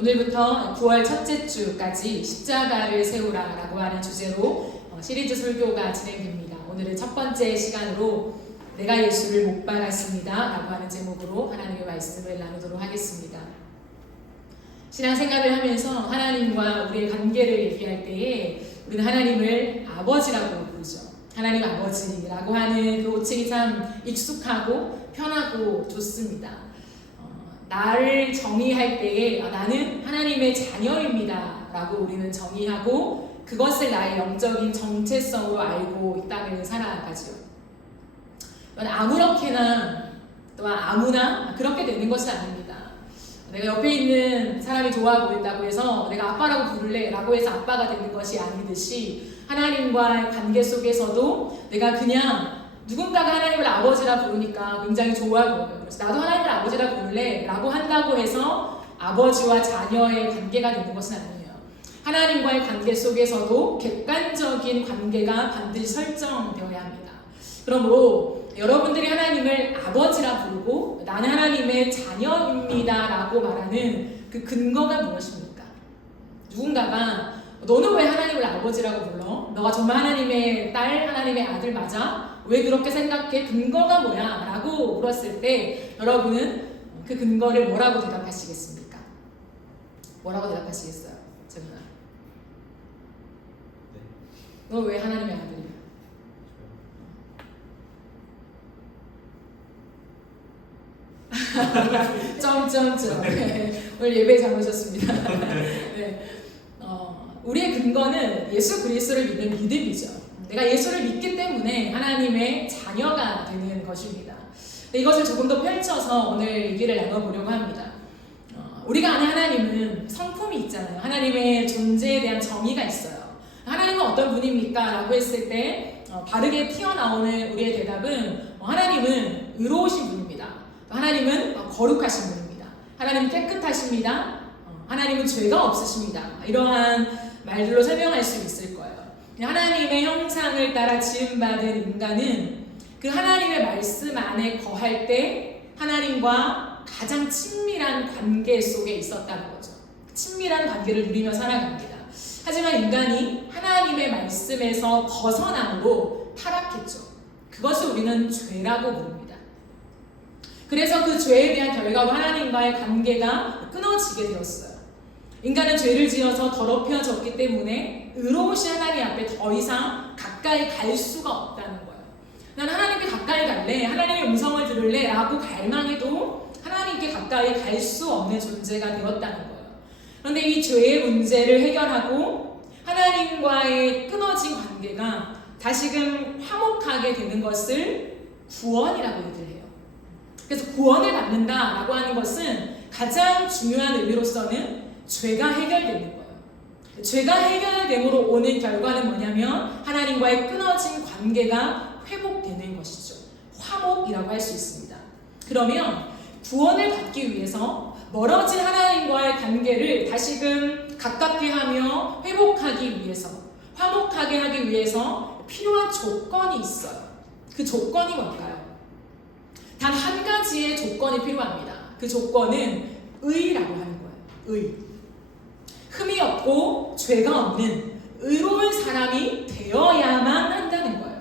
오늘부터 9월 첫째 주까지 십자가를 세우라라고 하는 주제로 시리즈 설교가 진행됩니다. 오늘은 첫 번째 시간으로 내가 예수를 못 박았습니다 라고 하는 제목으로 하나님의 말씀을 나누도록 하겠습니다. 신앙생활을 하면서 하나님과 우리의 관계를 얘기할 때에 우리는 하나님을 아버지라고 부르죠. 하나님 아버지라고 하는 그 호칭이 참 익숙하고 편하고 좋습니다. 나를 정의할 때에 나는 하나님의 자녀입니다 라고 우리는 정의하고 그것을 나의 영적인 정체성으로 알고 이 땅을 살아가죠. 아무렇게나 또한 아무나 그렇게 되는 것은 아닙니다. 내가 옆에 있는 사람이 좋아 보인다고 해서 내가 아빠라고 부를래 라고 해서 아빠가 되는 것이 아니듯이 하나님과의 관계 속에서도 내가 그냥 누군가가 하나님을 아버지라 부르니까 굉장히 좋아 보여요. 그래서 나도 하나님을 아버지라 부를래 라고 한다고 해서 아버지와 자녀의 관계가 되는 것은 아니에요. 하나님과의 관계 속에서도 객관적인 관계가 반드시 설정되어야 합니다. 그러므로 여러분들이 하나님을 아버지라 부르고 나는 하나님의 자녀입니다 라고 말하는 그 근거가 무엇입니까? 누군가가 너는 왜 하나님을 아버지라고 불러? 너가 정말 하나님의 딸, 하나님의 아들 맞아? 왜 그렇게 생각해? 근거가 뭐야? 라고 물었을 때 여러분은 그 근거를 뭐라고 대답하시겠습니까? 뭐라고 대답하시겠어요? 정은아. 네. 너 왜 하나님의 아들이야? 점점점. 네. 오늘 예배 잘 오셨습니다. 네. 우리의 근거는 예수 그리스도를 믿는 믿음이죠. 내가 예수를 믿기 때문에 하나님의 자녀가 되는 것입니다. 이것을 조금 더 펼쳐서 오늘 얘기를 나눠보려고 합니다. 우리가 아는 하나님은 성품이 있잖아요. 하나님의 존재에 대한 정의가 있어요. 하나님은 어떤 분입니까? 라고 했을 때 바르게 튀어나오는 우리의 대답은 하나님은 의로우신 분입니다. 하나님은 거룩하신 분입니다. 하나님은 깨끗하십니다. 하나님은 죄가 없으십니다. 이러한 말들로 설명할 수 있을 거예요. 하나님의 형상을 따라 지음받은 인간은 그 하나님의 말씀 안에 거할 때 하나님과 가장 친밀한 관계 속에 있었다는 거죠. 친밀한 관계를 누리며 살아갑니다. 하지만 인간이 하나님의 말씀에서 벗어남으로 타락했죠. 그것을 우리는 죄라고 부릅니다. 그래서 그 죄에 대한 결과로 하나님과의 관계가 끊어지게 되었어요. 인간은 죄를 지어서 더럽혀졌기 때문에 의로우신 하나님 앞에 더 이상 가까이 갈 수가 없다는 거예요. 난 하나님께 가까이 갈래, 하나님의 음성을 들을래 라고 갈망해도 하나님께 가까이 갈 수 없는 존재가 되었다는 거예요. 그런데 이 죄의 문제를 해결하고 하나님과의 끊어진 관계가 다시금 화목하게 되는 것을 구원이라고 얘기를 해요. 그래서 구원을 받는다라고 하는 것은 가장 중요한 의미로서는 죄가 해결되는 거예요. 죄가 해결됨으로 오는 결과는 뭐냐면 하나님과의 끊어진 관계가 회복되는 것이죠. 화목이라고 할 수 있습니다. 그러면 구원을 받기 위해서 멀어진 하나님과의 관계를 다시금 가깝게 하며 회복하기 위해서, 화목하게 하기 위해서 필요한 조건이 있어요. 그 조건이 뭘까요? 단 한 가지의 조건이 필요합니다. 그 조건은 의라고 하는 거예요. 의. 흠이 없고 죄가 없는 의로운 사람이 되어야만 한다는 거예요.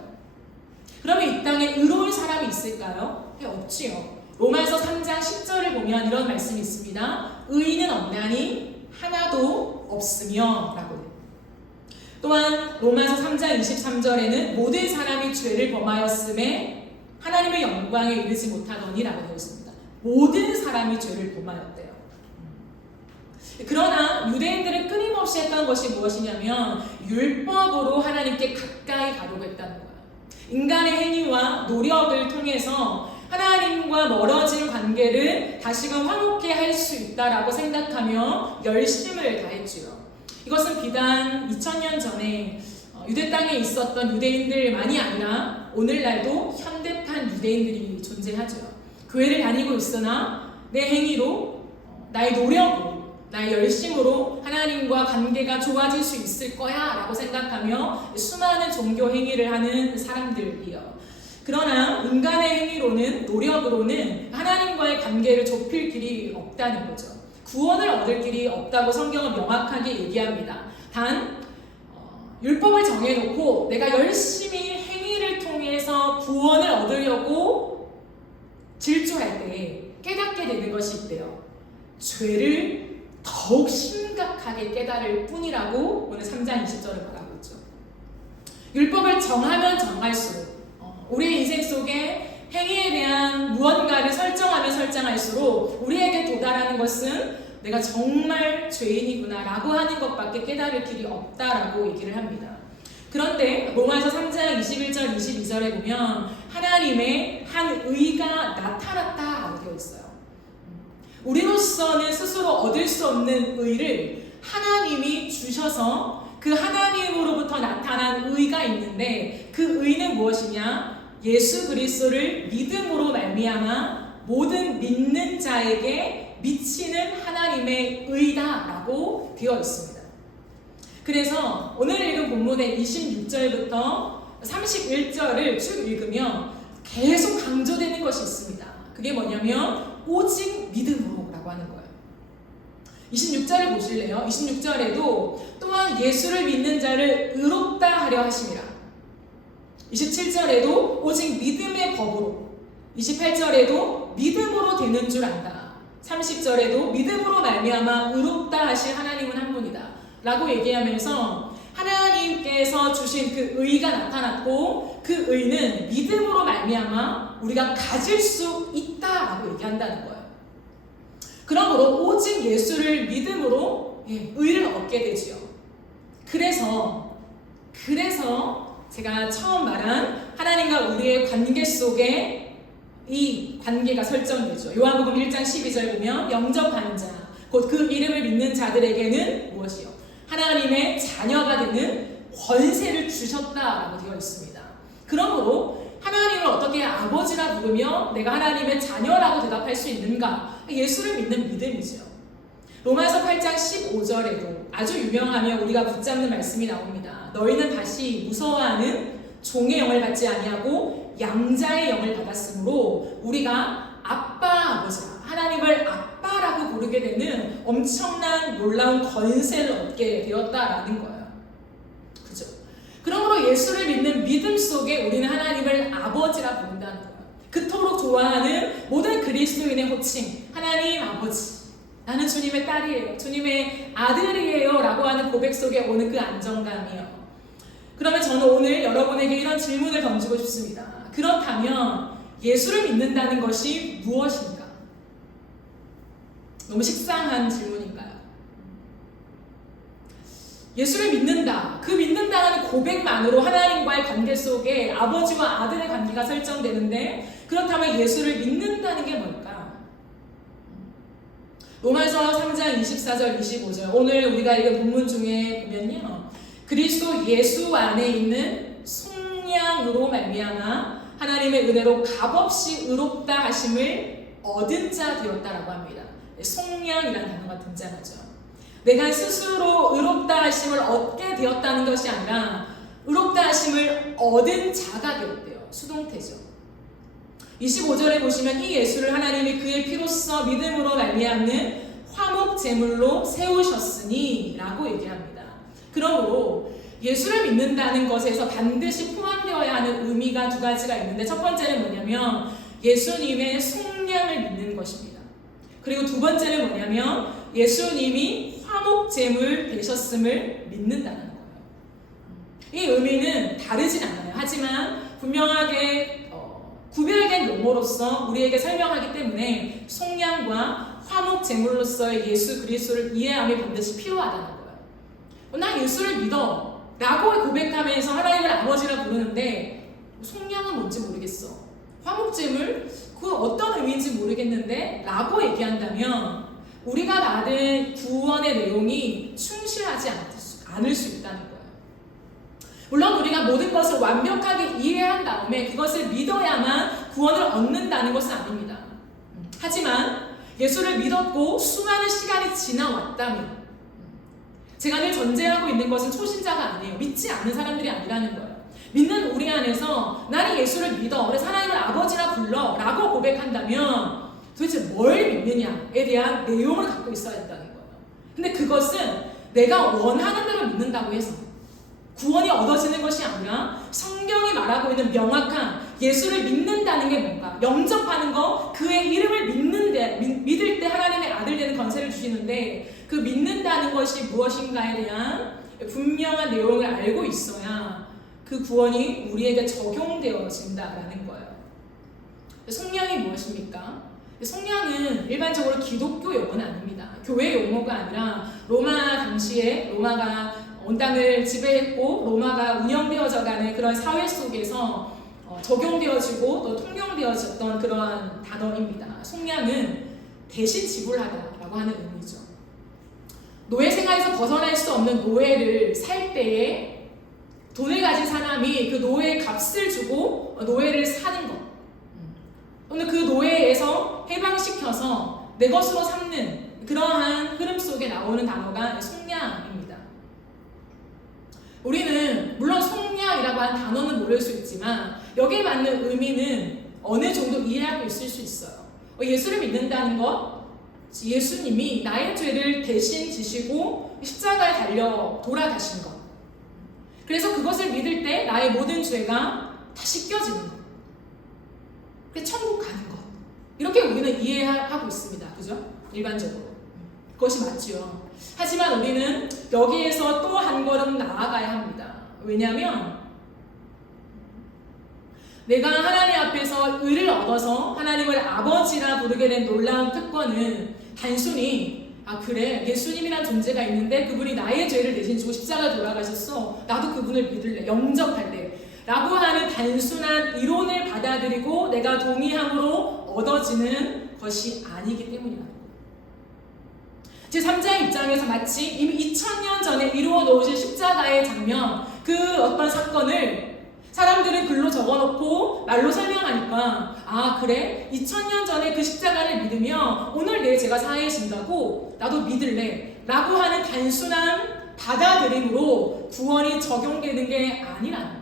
그러면 이 땅에 의로운 사람이 있을까요? 없지요. 로마서 3장 10절을 보면 이런 말씀이 있습니다. 의인은 없나니 하나도 없으며 라고. 또한 로마서 3장 23절에는 모든 사람이 죄를 범하였음에 하나님의 영광에 이르지 못하더니 라고 되어 있습니다. 모든 사람이 죄를 범하였대요. 그러나 유대인들은 끊임없이 했던 것이 무엇이냐면 율법으로 하나님께 가까이 가려고 했다는 거예요. 인간의 행위와 노력을 통해서 하나님과 멀어진 관계를 다시금 화목케 할 수 있다라고 생각하며 열심을 다했지요. 이것은 비단 2000년 전에 유대 땅에 있었던 유대인들만이 아니라 오늘날도 현대판 유대인들이 존재하죠. 교회를 다니고 있으나 내 행위로, 나의 노력으로, 나의 열심으로 하나님과 관계가 좋아질 수 있을 거야 라고 생각하며 수많은 종교 행위를 하는 사람들이요. 그러나 인간의 행위로는, 노력으로는 하나님과의 관계를 좁힐 길이 없다는 거죠. 구원을 얻을 길이 없다고 성경은 명확하게 얘기합니다. 단 율법을 정해놓고 내가 열심히 행위를 통해서 구원을 얻으려고 질주할 때 깨닫게 되는 것이 있대요. 죄를 더욱 심각하게 깨달을 뿐이라고 오늘 3장 20절을 말하고 있죠. 율법을 정하면 정할수록 우리의 인생 속에 행위에 대한 무언가를 설정하면 설정할수록 우리에게 도달하는 것은 내가 정말 죄인이구나 라고 하는 것밖에 깨달을 길이 없다라고 얘기를 합니다. 그런데 로마서 3장 21절 22절에 보면 하나님의 한 의가 나타났다라고 되어 있어요. 우리로서는 스스로 얻을 수 없는 의를 하나님이 주셔서 그 하나님으로부터 나타난 의가 있는데 그 의는 무엇이냐? 예수 그리스도를 믿음으로 말미암아 모든 믿는 자에게 미치는 하나님의 의다라고 되어 있습니다. 그래서 오늘 읽은 본문의 26절부터 31절을 쭉 읽으면 계속 강조되는 것이 있습니다. 그게 뭐냐면 오직 믿음으로라고 하는 거예요. 26절을 보실래요? 26절에도 또한 예수를 믿는 자를 의롭다 하려 하심이라. 27절에도 오직 믿음의 법으로, 28절에도 믿음으로 되는 줄 안다. 30절에도 믿음으로 말미암아 의롭다 하실 하나님은 한 분이다 라고 얘기하면서 하나님께서 주신 그 의가 나타났고 그 의는 믿음으로 말미암아 우리가 가질 수 있다라고 얘기한다는 거예요. 그러므로 오직 예수를 믿음으로 의를 얻게 되지요. 그래서 제가 처음 말한 하나님과 우리의 관계 속에 이 관계가 설정되죠. 요한복음 1장 12절 보면 영접하는 자, 곧 그 이름을 믿는 자들에게는 무엇이요? 하나님의 자녀가 되는 권세를 주셨다라고 되어 있습니다. 그러므로 하나님을 어떻게 아버지라 부르며 내가 하나님의 자녀라고 대답할 수 있는가? 예수를 믿는 믿음이죠. 로마서 8장 15절에도 아주 유명하며 우리가 붙잡는 말씀이 나옵니다. 너희는 다시 무서워하는 종의 영을 받지 아니하고 양자의 영을 받았으므로 우리가 아빠 아버지라 하나님을 아빠라고 부르게 되는 엄청난 놀라운 권세를 얻게 되었다라는 거예요. 그죠? 그러므로 예수를 믿는 믿음 속에 우리는 하나님을 아버지라 부른다는 거예요. 그토록 좋아하는 모든 그리스도인의 호칭 하나님 아버지, 나는 주님의 딸이에요, 주님의 아들이에요 라고 하는 고백 속에 오는 그 안정감이요. 그러면 저는 오늘 여러분에게 이런 질문을 던지고 싶습니다. 그렇다면 예수를 믿는다는 것이 무엇인가? 너무 식상한 질문인가요? 예수를 믿는다. 그 믿는다는 고백만으로 하나님과의 관계 속에 아버지와 아들의 관계가 설정되는데 그렇다면 예수를 믿는다는 게 뭘까? 로마서 3장 24절 25절 오늘 우리가 읽은 본문 중에 보면요. 그리스도 예수 안에 있는 속량으로 말미암아 하나님의 은혜로 값없이 의롭다 하심을 얻은 자 되었다라고 합니다. 속량이라는 단어가 등장하죠. 내가 스스로 의롭다 하심을 얻게 되었다는 것이 아니라 의롭다 하심을 얻은 자가 되었대요. 수동태죠. 25절에 보시면 이 예수를 하나님이 그의 피로써 믿음으로 말미암는 화목 제물로 세우셨으니 라고 얘기합니다. 그러므로 예수를 믿는다는 것에서 반드시 포함되어야 하는 의미가 두 가지가 있는데 첫 번째는 뭐냐면 예수님의 속량을 믿는 것입니다. 그리고 두 번째는 뭐냐면 예수님이 화목제물 되셨음을 믿는다는 거예요. 이 의미는 다르진 않아요. 하지만 분명하게 구별된 용어로서 우리에게 설명하기 때문에 속량과 화목제물로서의 예수 그리스도를 이해함이 반드시 필요하다는 거예요. 난 예수를 믿어 라고 고백하면서 하나님을 아버지라 부르는데 속량은 뭔지 모르겠어, 화목제물 그 어떤 의미인지 모르겠는데 라고 얘기한다면 우리가 받은 구원의 내용이 충실하지 않을 수 있다는 거예요. 물론 우리가 모든 것을 완벽하게 이해한 다음에 그것을 믿어야만 구원을 얻는다는 것은 아닙니다. 하지만 예수를 믿었고 수많은 시간이 지나왔다면 제가 늘 전제하고 있는 것은 초신자가 아니에요. 믿지 않는 사람들이 아니라는 거예요. 믿는 우리 안에서 나는 예수를 믿어, 그래서 하나님을 아버지라 불러 라고 고백한다면 도대체 뭘 믿느냐에 대한 내용을 갖고 있어야 된다는 거예요. 근데 그것은 내가 원하는 대로 믿는다고 해서 구원이 얻어지는 것이 아니라 성경이 말하고 있는 명확한 예수를 믿는다는 게 뭔가, 영접하는 거, 그의 이름을 믿을 때 하나님의 아들 되는 권세를 주시는데 그 믿는다는 것이 무엇인가에 대한 분명한 내용을 알고 있어야 그 구원이 우리에게 적용되어진다라는 거예요. 속량이 무엇입니까? 속량은 일반적으로 기독교 용어는 아닙니다. 교회 용어가 아니라 로마 당시에 로마가 온 땅을 지배했고 로마가 운영되어져가는 그런 사회 속에서 적용되어지고 또 통용되어졌던 그러한 단어입니다. 속량은 대신 지불하다라고 하는 의미죠. 노예 생활에서 벗어날 수 없는 노예를 살 때에 돈을 가진 사람이 그 노예의 값을 주고 노예를 사는 것, 또는 그 노예에서 해방시켜서 내 것으로 삼는 그러한 흐름 속에 나오는 단어가 속량입니다. 우리는 물론 속량이라고 하는 단어는 모를 수 있지만 여기에 맞는 의미는 어느 정도 이해하고 있을 수 있어요. 예수를 믿는다는 것, 예수님이 나의 죄를 대신 지시고 십자가에 달려 돌아가신 것, 그래서 그것을 믿을 때 나의 모든 죄가 다 씻겨지는 것, 천국 가는 것, 이렇게 우리는 이해하고 있습니다. 그죠? 일반적으로 그것이 맞죠. 하지만 우리는 여기에서 또 한 걸음 나아가야 합니다. 왜냐하면 내가 하나님 앞에서 의를 얻어서 하나님을 아버지라 부르게 된 놀라운 특권은 단순히 그래, 예수님이란 존재가 있는데 그분이 나의 죄를 대신 지고 십자가에 돌아가셨어, 나도 그분을 믿을래, 영접할래 라고 하는 단순한 이론을 받아들이고 내가 동의함으로 얻어지는 것이 아니기 때문이라는 거예요. 제3자의 입장에서 마치 이미 2000년 전에 이루어 놓으신 십자가의 장면, 그 어떤 사건을 사람들은 글로 적어놓고 말로 설명하니까 그래? 2000년 전에 그 십자가를 믿으면 오늘 내 죄가 사해진다고 나도 믿을래 라고 하는 단순한 받아들임으로 구원이 적용되는 게 아니라는 거예요.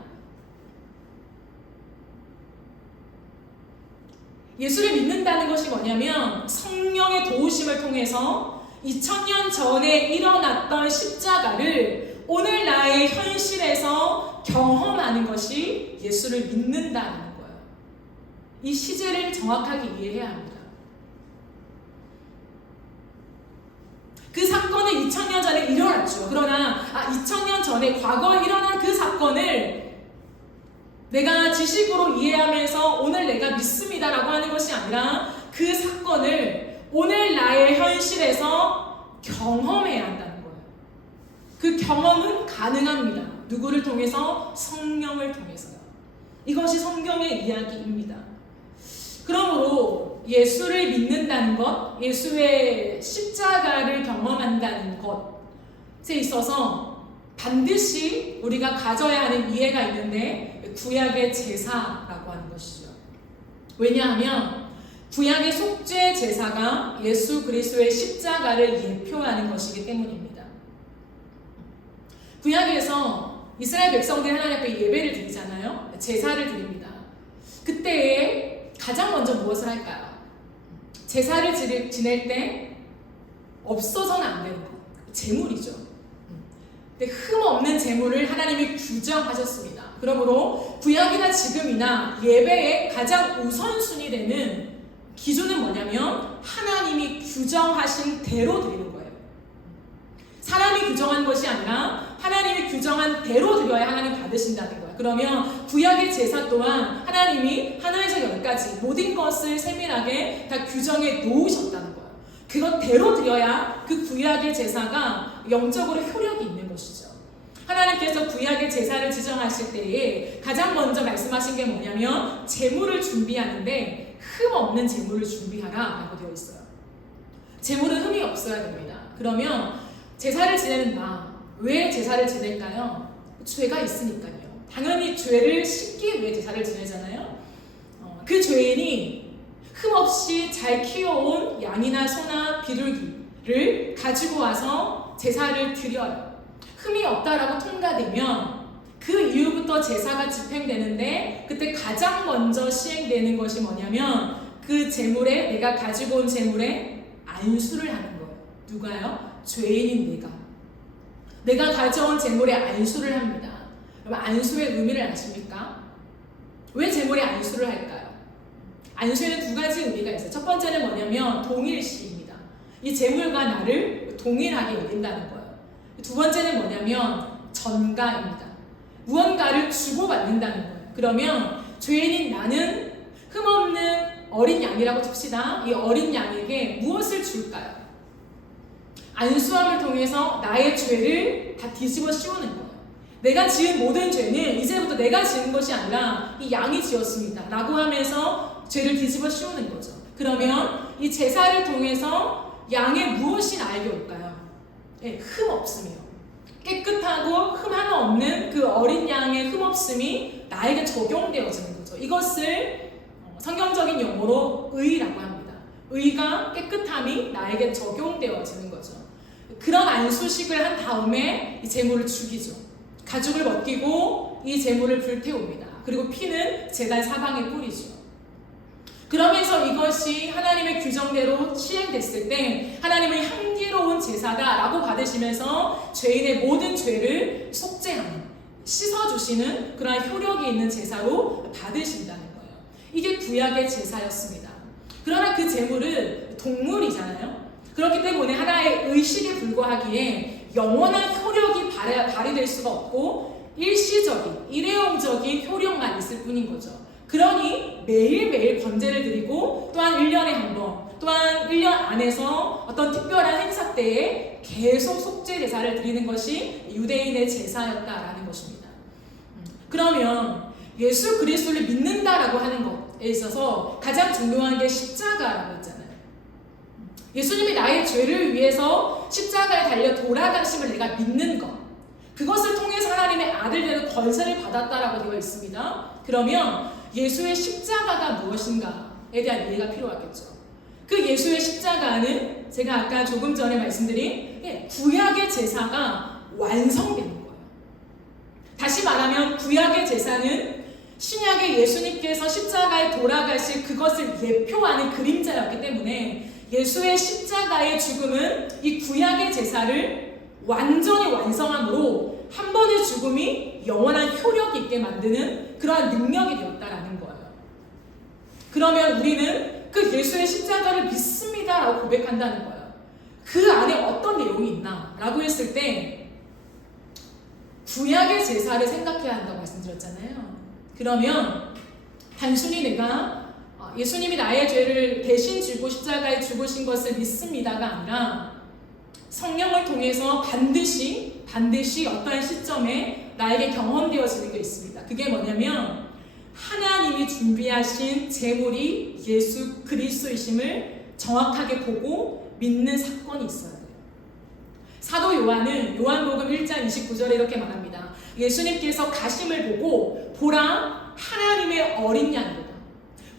예수를 믿는다는 것이 뭐냐면 성령의 도우심을 통해서 2000년 전에 일어났던 십자가를 오늘 나의 현실에서 경험하는 것이 예수를 믿는다는 거예요. 이 시제를 정확하게 이해해야 합니다. 그 사건은 2000년 전에 일어났죠. 그러나 2000년 전에 과거에 일어난 그 사건을 내가 지식으로 이해하면서 오늘 내가 믿습니다라고 하는 것이 아니라 그 사건을 오늘 나의 현실에서 경험해야 한다는 거예요. 그 경험은 가능합니다. 누구를 통해서? 성령을 통해서요. 이것이 성경의 이야기입니다. 그러므로 예수를 믿는다는 것, 예수의 십자가를 경험한다는 것에 있어서 반드시 우리가 가져야 하는 이해가 있는데 구약의 제사라고 하는 것이죠. 왜냐하면 구약의 속죄 제사가 예수 그리스도의 십자가를 예표하는 것이기 때문입니다. 구약에서 이스라엘 백성들이 하나님 앞에 예배를 드리잖아요. 제사를 드립니다. 그때에 가장 먼저 무엇을 할까요? 제사를 지낼 때 없어서는 안 되는 것, 제물이죠. 근데 흠없는 제물을 하나님이 규정하셨습니다. 그러므로 구약이나 지금이나 예배의 가장 우선순위 되는 기준은 뭐냐면 하나님이 규정하신 대로 드리는 거예요. 사람이 규정한 것이 아니라 하나님이 규정한 대로 드려야 하나님 받으신다는 거예요. 그러면 구약의 제사 또한 하나님이 하나에서 열까지 모든 것을 세밀하게 다 규정해 놓으셨다는 거예요. 그것대로 드려야 그 구약의 제사가 영적으로 효력이 있는 것이죠. 하나님께서 구약의 제사를 지정하실 때에 가장 먼저 말씀하신 게 뭐냐면 제물을 준비하는데 흠 없는 제물을 준비하라 라고 되어 있어요. 제물은 흠이 없어야 됩니다. 그러면 제사를 지내는 왜 제사를 지낼까요? 죄가 있으니까요. 당연히 죄를 씻기 위해 제사를 지내잖아요. 그 죄인이 흠없이 잘 키워온 양이나 소나 비둘기를 가지고 와서 제사를 드려요. 흠이 없다라고 통과되면 그 이후부터 제사가 집행되는데 그때 가장 먼저 시행되는 것이 뭐냐면 그 재물에, 내가 가지고 온 재물에 안수를 하는 거예요. 누가요? 죄인인 내가 가져온 재물에 안수를 합니다. 여러분, 안수의 의미를 아십니까? 왜 재물에 안수를 할까요? 안수에는 두 가지 의미가 있어요. 첫 번째는 뭐냐면 동일시입니다. 이 재물과 나를 동일하게 여긴다는 거예요. 두 번째는 뭐냐면 전가입니다. 무언가를 주고받는다는 거예요. 그러면 죄인인 나는 흠없는 어린 양이라고 칩시다. 이 어린 양에게 무엇을 줄까요? 안수함을 통해서 나의 죄를 다 뒤집어 씌우는 거예요. 내가 지은 모든 죄는 이제부터 내가 지은 것이 아니라 이 양이 지었습니다 라고 하면서 죄를 뒤집어 씌우는 거죠. 그러면 이 제사를 통해서 양의 무엇이 나에게 올까요? 네, 흠 없음이요. 깨끗하고 흠 하나 없는 그 어린 양의 흠 없음이 나에게 적용되어지는 거죠. 이것을 성경적인 용어로 의라고 합니다. 의가, 깨끗함이 나에게 적용되어지는 거죠. 그런 안수식을 한 다음에 이 제물을 죽이죠. 가죽을 벗기고 이 제물을 불태웁니다. 그리고 피는 제단 사방에 뿌리죠. 그러면서 이것이 하나님의 규정대로 시행됐을 때 하나님의 향기로운 제사다라고 받으시면서 죄인의 모든 죄를 속죄하는, 씻어주시는 그런 효력이 있는 제사로 받으신다는 거예요. 이게 구약의 제사였습니다. 그러나 그 제물은 동물이잖아요. 그렇기 때문에 하나의 의식에 불과하기에 영원한 효력이 발휘될 수가 없고 일시적인, 일회용적인 효력만 있을 뿐인 거죠. 그러니 매일매일 번제를 드리고 또한 1년에 한 번, 또한 1년 안에서 어떤 특별한 행사 때에 계속 속죄 제사를 드리는 것이 유대인의 제사였다라는 것입니다. 그러면 예수 그리스도를 믿는다라고 하는 것에 있어서 가장 중요한 게 십자가라고 했잖아요. 예수님이 나의 죄를 위해서 십자가에 달려 돌아가심을 내가 믿는 것, 그것을 통해서 하나님의 아들 되는 권세를 받았다라고 되어 있습니다. 그러면 예수의 십자가가 무엇인가에 대한 이해가 필요하겠죠. 그 예수의 십자가는 제가 아까 조금 전에 말씀드린 구약의 제사가 완성되는 거예요. 다시 말하면 구약의 제사는 신약의 예수님께서 십자가에 돌아가실 그것을 예표하는 그림자였기 때문에 예수의 십자가의 죽음은 이 구약의 제사를 완전히 완성함으로 한 번의 죽음이 영원한 효력이 있게 만드는 그러한 능력이 되었다라는 거예요. 그러면 우리는 그 예수의 십자가를 믿습니다라고 고백한다는 거예요. 그 안에 어떤 내용이 있나? 라고 했을 때 구약의 제사를 생각해야 한다고 말씀드렸잖아요. 그러면 단순히 내가 예수님이 나의 죄를 대신 지고 십자가에 죽으신 것을 믿습니다가 아니라 성령을 통해서 반드시 어떠한 시점에 나에게 경험되어지는 게 있습니다. 그게 뭐냐면 하나님이 준비하신 제물이 예수 그리스도이심을 정확하게 보고 믿는 사건이 있어야 돼요. 사도 요한은 요한복음 1장 29절에 이렇게 말합니다. 예수님께서 가심을 보고 보라 하나님의 어린 양이다.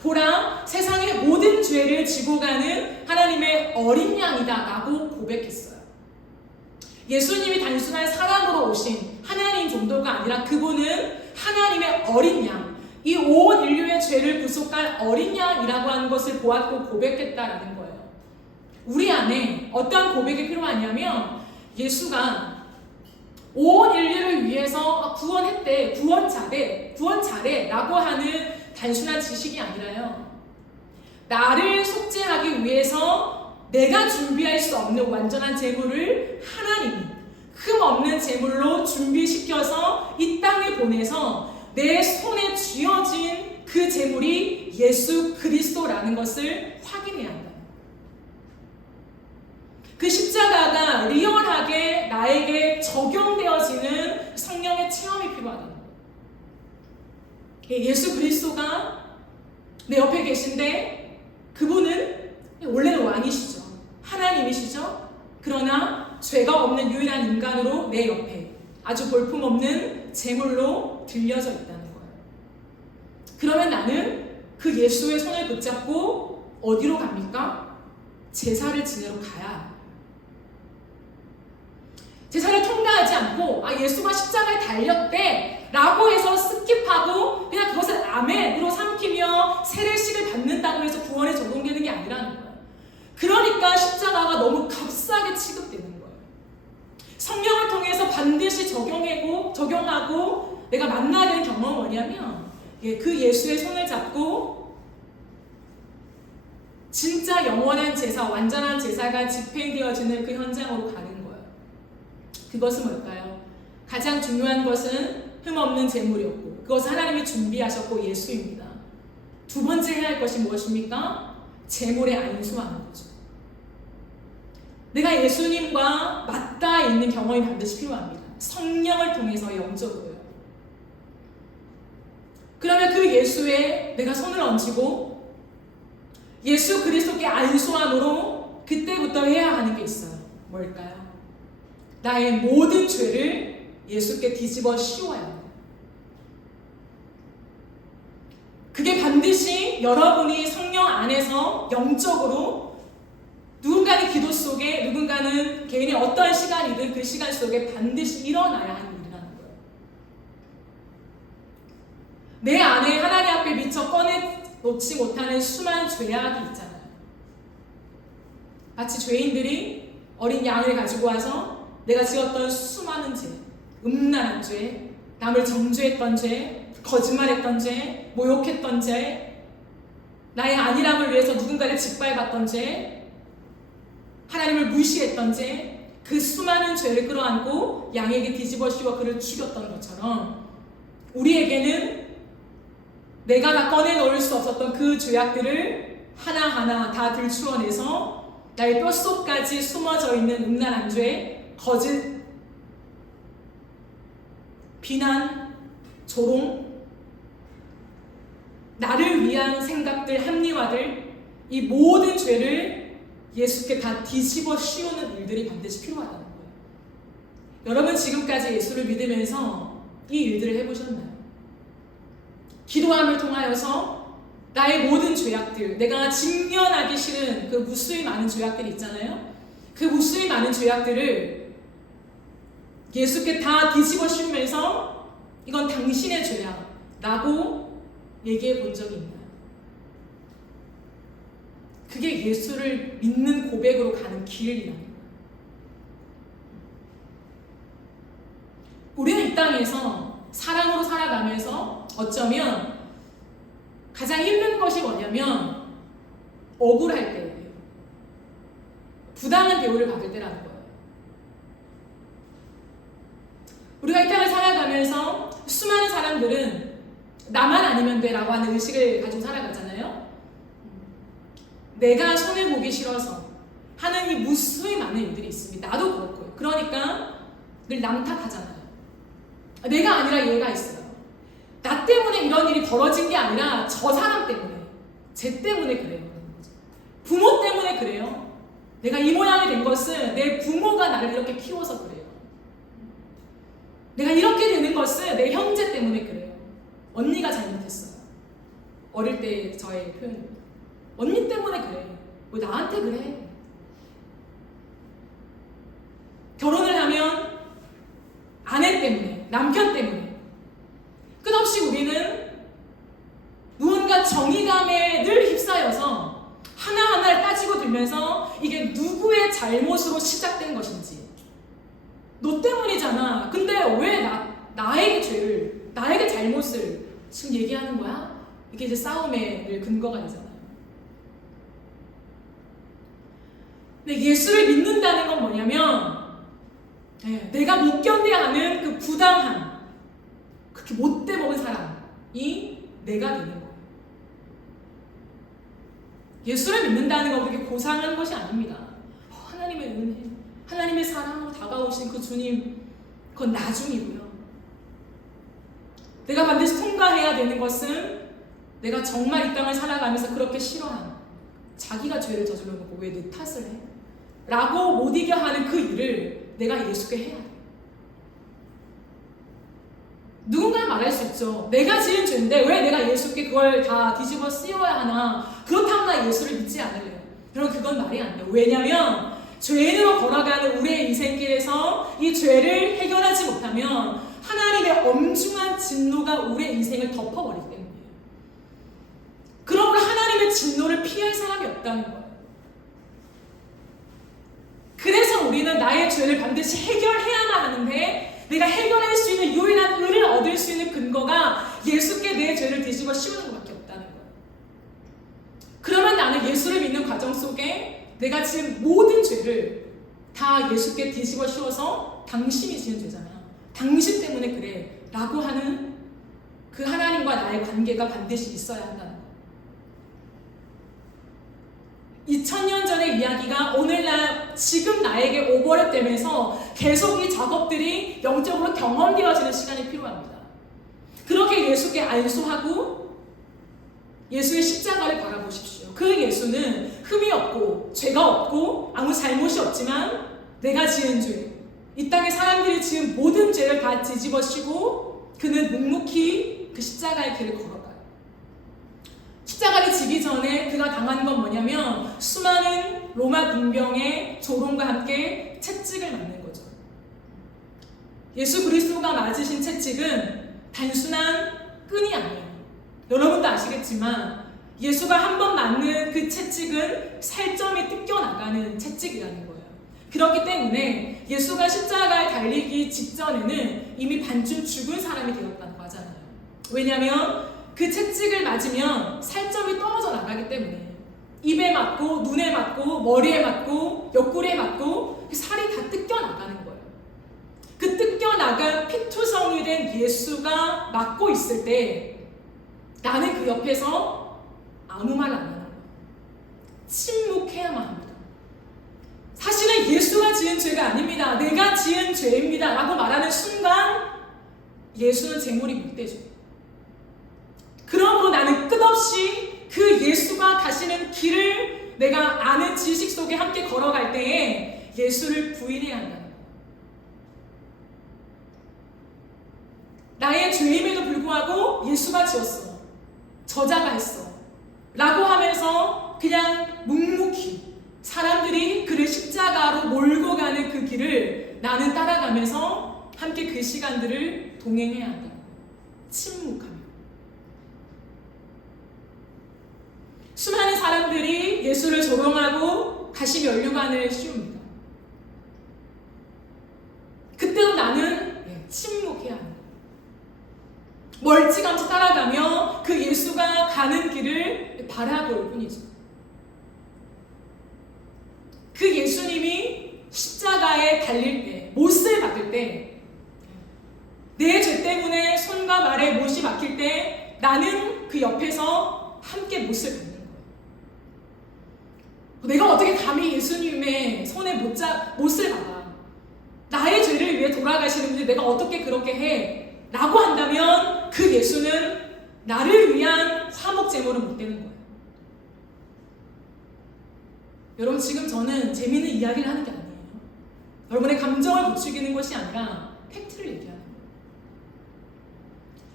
보라 세상의 모든 죄를 지고 가는 하나님의 어린 양이다 라고 고백했어요. 예수님이 단순한 사람으로 오신 하나님 정도가 아니라 그분은 하나님의 어린 양, 이 온 인류의 죄를 구속할 어린 양이라고 하는 것을 보았고 고백했다라는 거예요. 우리 안에 어떠한 고백이 필요하냐면 예수가 온 인류를 위해서 구원했대, 구원 잘해 라고 하는 단순한 지식이 아니라요. 나를 속죄하기 위해서 내가 준비할 수 없는 완전한 제물을 하나님이 흠 없는 제물로 준비시켜서 이 땅에 보내서 내 손에 쥐어진 그 제물이 예수 그리스도라는 것을 확인해야 한다. 그 십자가가 리얼하게 나에게 적용되어지는 성령의 체험이 필요하다는 거예요. 예수 그리스도가 내 옆에 계신데 그분은 원래는 왕이시죠. 하나님이시죠. 그러나 죄가 없는 유일한 인간으로 내 옆에 아주 볼품없는 제물로 들려져 있다는 거예요. 그러면 나는 그 예수의 손을 붙잡고 어디로 갑니까? 제사를 지내러 가야 해요. 제사를 통과하지 않고 예수가 십자가에 달렸대 라고 해서 스킵하고 그냥 그것을 아멘으로 삼키며 세례식을 받는다고 해서 구원의 것보다 너무 값싸게 취급되는 거예요. 성령을 통해서 반드시 적용하고 내가 만나야 되는 경험은 뭐냐면 그 예수의 손을 잡고 진짜 영원한 제사, 완전한 제사가 집행되어지는 그 현장으로 가는 거예요. 그것은 뭘까요? 가장 중요한 것은 흠없는 제물이었고 그것은 하나님이 준비하셨고 예수입니다. 두 번째 해야 할 것이 무엇입니까? 제물에 안수하는 거죠. 내가 예수님과 맞닿아 있는 경험이 반드시 필요합니다. 성령을 통해서 영적으로요. 그러면 그 예수에 내가 손을 얹히고 예수 그리스도께 안수함으로 그때부터 해야 하는 게 있어요. 뭘까요? 나의 모든 죄를 예수께 뒤집어 씌워야 합니다. 그게 반드시 여러분이 성령 안에서 영적으로 누군가는 기도 속에 누군가는 개인의 어떤 시간이든 그 시간 속에 반드시 일어나야 하는 일이라는 거예요. 내 안에 하나님 앞에 미처 꺼내놓지 못하는 수많은 죄악이 있잖아요. 마치 죄인들이 어린 양을 가지고 와서 내가 지었던 수많은 죄, 음란한 죄, 남을 정죄했던 죄, 거짓말했던 죄, 모욕했던 죄, 나의 안일함을 위해서 누군가를 짓밟았던 죄, 하나님을 무시했던 죄, 그 수많은 죄를 끌어안고 양에게 뒤집어 씌워 그를 죽였던 것처럼 우리에게는 내가 다 꺼내놓을 수 없었던 그 죄악들을 하나하나 다 들추어내서 나의 뼛속까지 숨어져 있는 음란한 죄, 거짓, 비난, 조롱, 나를 위한 생각들, 합리화들, 이 모든 죄를 예수께 다 뒤집어 씌우는 일들이 반드시 필요하다는 거예요. 여러분 지금까지 예수를 믿으면서 이 일들을 해보셨나요? 기도함을 통하여서 나의 모든 죄악들, 내가 직면하기 싫은 그 무수히 많은 죄악들이 있잖아요. 그 무수히 많은 죄악들을 예수께 다 뒤집어 씌우면서 이건 당신의 죄야 라고 얘기해 본 적이 있나요? 그게 예수를 믿는 고백으로 가는 길이라는 거예요. 우리는 이 땅에서 사랑으로 살아가면서 어쩌면 가장 힘든 것이 뭐냐면 억울할 때예요. 부당한 대우를 받을 때라는 거예요. 우리가 이 땅을 살아가면서 수많은 사람들은 나만 아니면 돼 라고 하는 의식을 가지고 살아가잖아요. 내가 손해보기 싫어서 하는 이 무수히 많은 일들이 있습니다. 나도 그렇고요. 그러니까 늘 남 탓하잖아요. 내가 아니라 얘가 있어요. 나 때문에 이런 일이 벌어진 게 아니라 저 사람 때문에, 쟤 때문에 그래요. 부모 때문에 그래요. 내가 이 모양이 된 것은 내 부모가 나를 이렇게 키워서 그래요. 내가 이렇게 되는 것은 내 형제 때문에 그래요. 언니가 잘못했어요. 어릴 때 저의 표현입니다. 언니 때문에 그래. 왜 나한테 그래? 결혼을 하면 아내 때문에, 남편 때문에. 끝없이 우리는 무언가 정의감에 늘 휩싸여서 하나하나를 따지고 들면서 이게 누구의 잘못으로 시작된 것인지. 너 때문이잖아. 근데 왜 나에게 죄를, 나에게 잘못을 지금 얘기하는 거야? 이게 이제 싸움의 근거가 되잖아요. 근데 예수를 믿는다는 건 뭐냐면 내가 못 견뎌야 하는 그 부당함, 그렇게 못돼 먹은 사람이 내가 되는 거예요. 예수를 믿는다는 건 그렇게 고상한 것이 아닙니다. 하나님의 은혜, 하나님의 사랑으로 다가오신 그 주님, 그건 나중이고요. 내가 반드시 통과해야 되는 것은 내가 정말 이 땅을 살아가면서 그렇게 싫어하는, 자기가 죄를 저질러 놓고 왜 내 탓을 해? 라고 못 이겨 하는 그 일을 내가 예수께 해야 돼. 누군가는 말할 수 있죠. 내가 지은 죄인데 왜 내가 예수께 그걸 다 뒤집어 씌워야 하나? 그렇다면 나 예수를 믿지 않을래요. 여러분 그건 말이 안 돼요. 왜냐하면 죄인으로 걸어가는 우리의 인생길에서 이 죄를 해결하지 못하면 하나님의 엄중한 진노가 우리의 인생을 덮어버리기 때문이에요. 그러므로 하나님의 진노를 피할 사람이 없다는 거예요. 우리는 나의 죄를 반드시 해결해야만 하는데 내가 해결할 수 있는 유일한 의를 얻을 수 있는 근거가 예수께 내 죄를 뒤집어 씌우는 것밖에 없다는 거예요. 그러면 나는 예수를 믿는 과정 속에 내가 지은 모든 죄를 다 예수께 뒤집어 씌워서 당신이 지은 죄잖아. 당신 때문에 그래 라고 하는 그 하나님과 나의 관계가 반드시 있어야 한다는 거예요. 2000년 전의 이야기가 오늘날 지금 나에게 오버랩되면서 계속 이 작업들이 영적으로 경험되어지는 시간이 필요합니다. 그렇게 예수께 안수하고 예수의 십자가를 바라보십시오. 그 예수는 흠이 없고 죄가 없고 아무 잘못이 없지만 내가 지은 죄, 이 땅의 사람들이 지은 모든 죄를 다 뒤집어쓰고 그는 묵묵히 그 십자가의 길을 걸어가요. 십자가를 지기 전에 그가 당한 건 뭐냐면 수많은 로마 군병의 조롱과 함께 채찍을 맞는 거죠. 예수 그리스도가 맞으신 채찍은 단순한 끈이 아니에요. 여러분도 아시겠지만 예수가 한 번 맞는 그 채찍은 살점이 뜯겨나가는 채찍이라는 거예요. 그렇기 때문에 예수가 십자가에 달리기 직전에는 이미 반쯤 죽은 사람이 되었다는 거잖아요. 왜냐하면 그 채찍을 맞으면 살점이 떨어져 나가기 때문에 입에 맞고 눈에 맞고 머리에 맞고 옆구리에 맞고 살이 다 뜯겨 나가는 거예요. 그 뜯겨 나간 피투성이 된 예수가 맞고 있을 때 나는 그 옆에서 아무 말 안 하는 거예요. 침묵해야만 합니다. 사실은 예수가 지은 죄가 아닙니다. 내가 지은 죄입니다. 라고 말하는 순간 예수는 제물이 못 되죠. 그러므로 나는 끝없이 그 예수가 가시는 길을 내가 아는 지식 속에 함께 걸어갈 때에 예수를 부인해야 한다는 거예요. 나의 죄임에도 불구하고 예수가 지었어. 저자가 했어. 라고 하면서 그냥 묵묵히 사람들이 그를 십자가로 몰고 가는 그 길을 나는 따라가면서 함께 그 시간들을 동행해야 한다는 거예요. 침묵하며. 수많은 사람들이 예수를 조롱하고 가시 면류관을 씌웁니다. 그때도 나는 침묵해야 합니다. 멀찌감치 따라가며 그 예수가 가는 길을 바라볼 뿐이죠. 그 예수님이 십자가에 달릴 때, 못을 박을 때, 내 죄 때문에 손과 발에 못이 박힐 때 나는 그 옆에서 함께 못을 박는 거예요. 내가 어떻게 감히 예수님의 손에 못을 박아? 나의 죄를 위해 돌아가시는 분이 내가 어떻게 그렇게 해? 라고 한다면 그 예수는 나를 위한 화목제물은 못 되는 거예요. 여러분, 지금 저는 재미있는 이야기를 하는 게 아니에요. 여러분의 감정을 부추기는 것이 아니라 팩트를 얘기하는 거예요.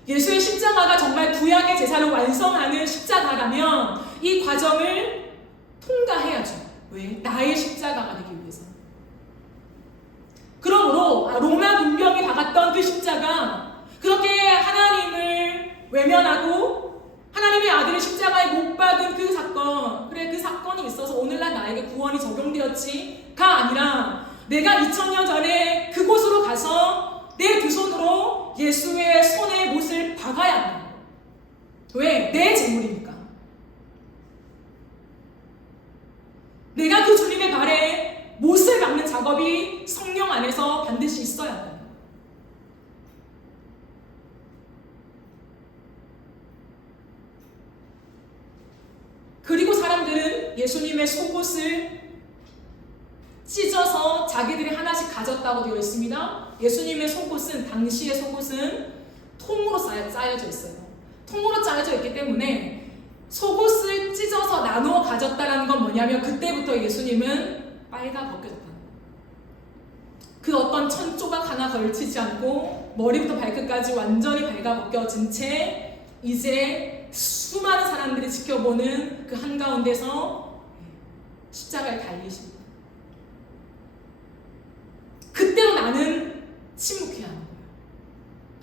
예수의 십자가가 정말 구약의 제사를 완성하는 십자가라면 이 과정을 통과해야죠. 왜? 나의 십자가가 되기 위해서. 그러므로 로마 군병이 박았던 그 십자가, 그렇게 하나님을 외면하고 하나님의 아들을 십자가에 못 박은 그 사건, 그래 그 사건이 있어서 오늘날 나에게 구원이 적용되었지가 아니라 내가 2000년 전에 그곳으로 가서 내 두 손으로 예수의 손에 못을 박아야 한다. 왜? 내 재물이니까. 내가 그 주님의 발에 못을 박는 작업이 성령 안에서 반드시 있어야 한다. 그리고 사람들은 예수님의 속옷을 찢어서 자기들이 하나씩 가졌다고 되어 있습니다. 예수님의 속옷은, 당시의 속옷은 통으로 짜여져 있어요. 통으로 짜여져 있기 때문에 속옷을 찢어서 나누어 가졌다는 건 뭐냐면 그때부터 예수님은 빨가 벗겨졌다는 거예요. 그 어떤 천 조각 하나 걸치지 않고 머리부터 발끝까지 완전히 발가 벗겨진 채 이제 수많은 사람들이 지켜보는 그 한가운데서 십자가에 달리십니다. 그때도 나는 침묵해야 하는 거예요.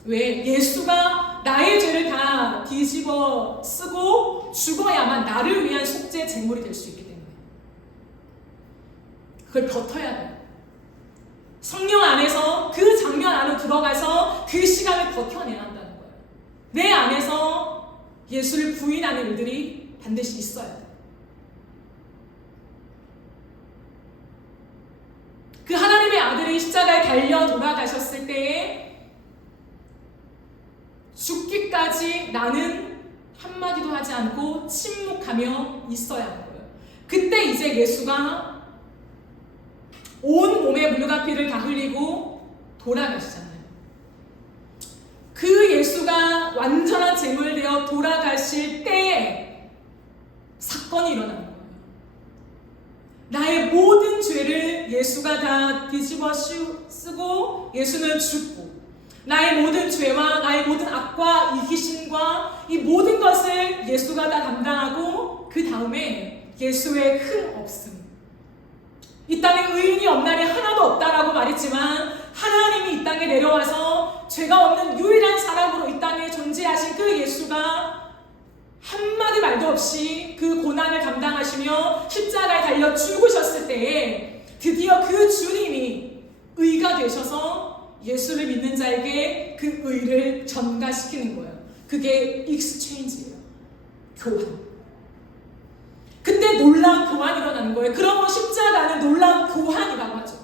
왜? 예수가 나의 죄를 다 뒤집어 쓰고 죽어야만 나를 위한 속죄 제물이 될 수 있기 때문에 그걸 버텨야 돼요. 성령 안에서 그 장면 안으로 들어가서 그 시간을 버텨내야 한다는 거예요. 내 안에서 예수를 부인하는 일들이 반드시 있어야 돼요. 그 하나님의 아들이 십자가에 달려 돌아가셨을 때에 죽기까지 나는 한마디도 하지 않고 침묵하며 있어야 하는 거예요. 그때 이제 예수가 온 몸에 물과 피를 다 흘리고 돌아가시잖아요. 그 예수가 완전한 제물 되어 돌아가실 때에 사건이 일어나는 거예요. 나의 모든 죄를 예수가 다 뒤집어 쓰고 예수는 죽고, 나의 모든 죄와 나의 모든 악과 이기심과 이 모든 것을 예수가 다 담당하고, 그 다음에 예수의 흠 없음, 이 땅에 의인이 없나니 하나도 없다라고 말했지만 하나님이 이 땅에 내려와서 죄가 없는 유일한 사람으로 이 땅에 존재하신 그 예수가 한마디 말도 없이 그 고난을 감당하시며 십자가에 달려 죽으셨을 때에 드디어 그 주님이 의가 되셔서 예수를 믿는 자에게 그 의를 전가시키는 거예요. 그게 익스체인지예요. 교환. 그때 놀라운 교환이 일어나는 거예요. 그러므로 십자가는 놀라운 교환이라고 하죠.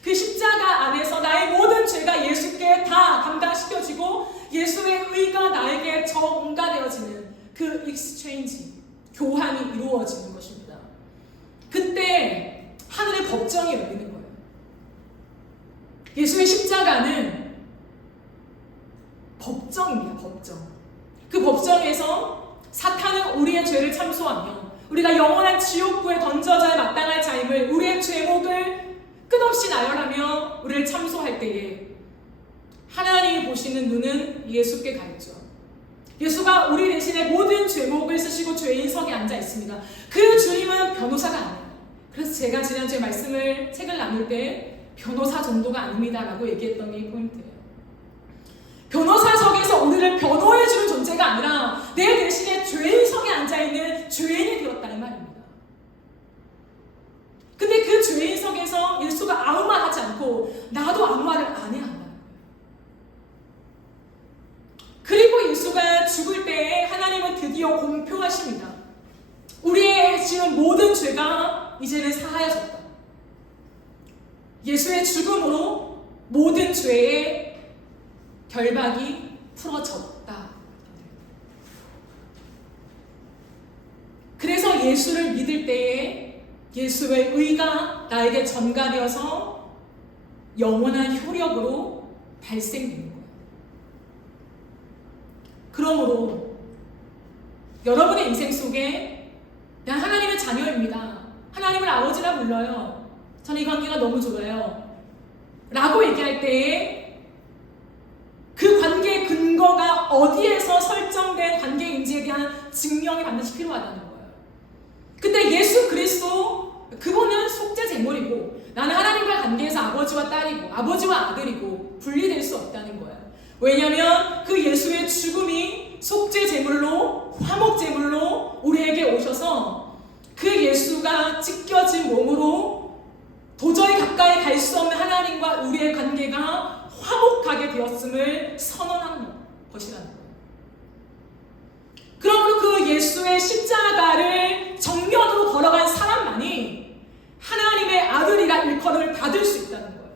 그 십자가 안에서 나의 모든 죄가 예수께 다 감당시켜지고 예수의 의가 나에게 전가되어지는 그 익스체인지, 교환이 이루어지는 것입니다. 그때 하늘의 법정이 열리는 거예요. 예수의 십자가는 법정입니다. 법정. 그 법정에서 사탄은 우리의 죄를 참소하며 우리가 영원한 지옥불에 던져져야 마땅할 자임을, 우리의 죄목을 끝없이 나열하며 우리를 참소할 때에 하나님이 보시는 눈은 예수께 가 있죠. 예수가 우리 대신에 모든 죄목을 쓰시고 죄인석에 앉아 있습니다. 그 주님은 변호사가 아니에요. 그래서 제가 지난주에 책을 나눌 때 변호사 정도가 아닙니다라고 얘기했던 게 포인트예요. 변호사석에서 우리를 변호해주는 존재가 아니라 내 대신에 죄인석에 앉아있는 죄인이 되었다는 말입니다. 근데 그 죄인석에서 예수가 아무 말 하지 않고 나도 아무 말을 안 해야 한다는 거예요. 그리고 예수가 죽을 때에 하나님은 드디어 공표하십니다. 우리의 지은 모든 죄가 이제는 사하여졌다. 예수의 죽음으로 모든 죄의 결박이 풀어졌다. 그래서 예수를 믿을 때에 예수의 의가 나에게 전가되어서 영원한 효력으로 발생되는 거예요. 그러므로 여러분의 인생 속에 난 하나님의 자녀입니다. 하나님을 아버지라 불러요. 저는 이 관계가 너무 좋아요. 라고 얘기할 때에 그 관계의 근거가 어디에서 설정된 관계인지에 대한 증명이 반드시 필요하다는 거예요. 근데 예수 그리스도, 그분은 속죄 제물이고 나는 하나님과 관계에서 아버지와 딸이고 아버지와 아들이고 분리될 수 없다는 거예요. 왜냐하면 그 예수의 죽음이 속죄 제물로, 화목 제물로 우리에게 오셔서 그 예수가 찢겨진 몸으로 도저히 가까이 갈 수 없는 하나님과 우리의 관계가 화목하게 되었음을 선언하는 것이라는 거예요. 그러므로 그 예수의 십자가를 정면으로 걸어간 사람만이 하나님의 아들이라 일컬음을 받을 수 있다는 거예요.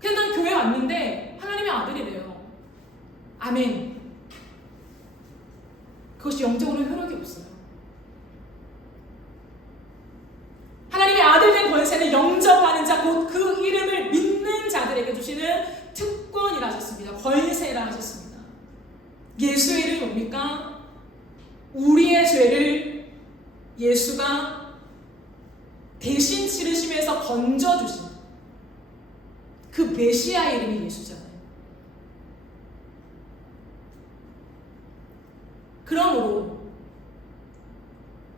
그냥 난 교회 왔는데 하나님의 아들이래요. 아멘. 그것이 영적으로 효력이 없어요. 하나님의 아들 된 권세는 영접하는 자, 곧 그 이름을 믿는 자들에게 주시는 특권이라 하셨습니다. 권세라 하셨습니다. 예수의 이름이 뭡니까? 우리의 죄를 예수가 대신 치르시면서 건져주신 그 메시아의 이름이 예수잖아요. 그러므로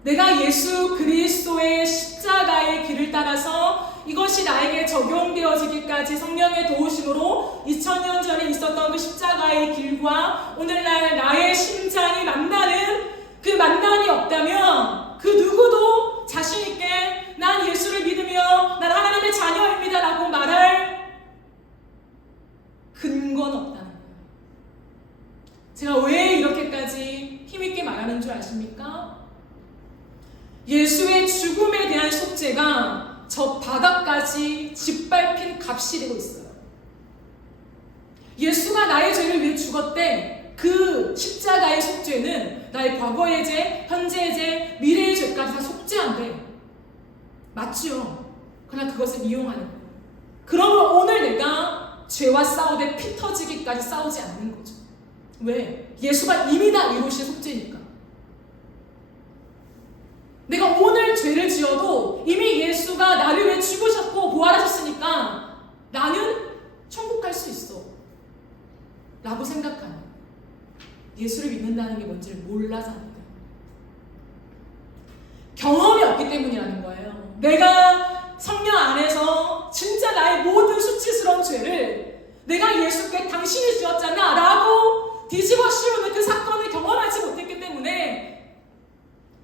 내가 예수 그리스도의 십자가의 길을 따라서 이것이 나에게 적용되어지기까지 성령의 도우심으로 2000년 전에 있었던 그 십자가의 길과 오늘날 나의 심장이 만나는 그 만남이 없다면 그 누구도 자신있게 난 예수를 믿으며 난 하나님의 자녀입니다 라고 말할 근거는 없다는 거예요. 제가 왜 이렇게까지 힘있게 말하는 줄 아십니까? 예수의 죽음에 대한 속죄가 저 바닥까지 짓밟힌 값이 되고 있어요. 예수가 나의 죄를 위해 죽었대. 그 십자가의 속죄는 나의 과거의 죄, 현재의 죄, 미래의 죄까지 다 속죄한대. 맞죠? 그러나 그것을 이용하는 거예요. 그러면 오늘 내가 죄와 싸우되 피 터지기까지 싸우지 않는 거죠. 왜? 예수가 이미 다 이루신 속죄니까. 내가 오늘 죄를 지어도 이미 예수가 나를 위해 죽으셨고 부활하셨으니까 나는 천국 갈 수 있어 라고 생각하는, 예수를 믿는다는 게 뭔지를 몰라서 합니다. 경험이 없기 때문이라는 거예요. 내가 성령 안에서 진짜 나의 모든 수치스러운 죄를 내가 예수께 당신이 지었잖아 라고 뒤집어 씌우는 그 사건을 경험하지 못했기 때문에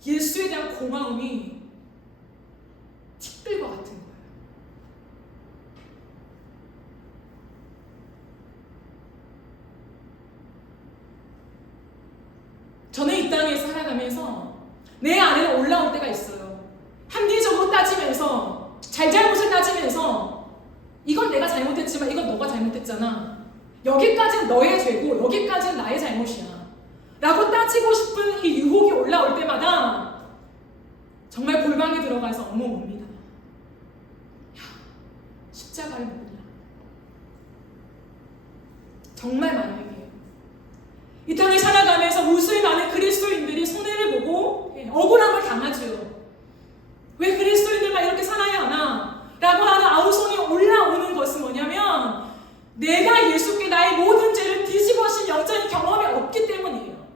예수에 대한 고마움이 티끌과 같은 거예요. 저는 이 땅에 살아가면서 내 안에 올라올 때가 있어요. 합리적으로 따지면서, 잘잘못을 따지면서, 이건 내가 잘못했지만 이건 너가 잘못했잖아. 여기까지는 너의 죄고 여기까지는 나의 잘못이야 라고 따지고 싶은 이 유혹이 올라올 때마다 정말 골방에 들어가서 엉엉웁니다. 야, 십자가를 몰라. 정말 많은 얘기예요. 이 땅에 살아가면서 무수히 많은 그리스도인들이 손해를 보고 억울함을 당하죠. 왜 그리스도인들만 이렇게 살아야 하나? 라고 하는 아우성이 올라오는 것은 뭐냐면 내가 예수께 나의 모든 죄를 뒤집어진 영적인 경험이 없기 때문이에요.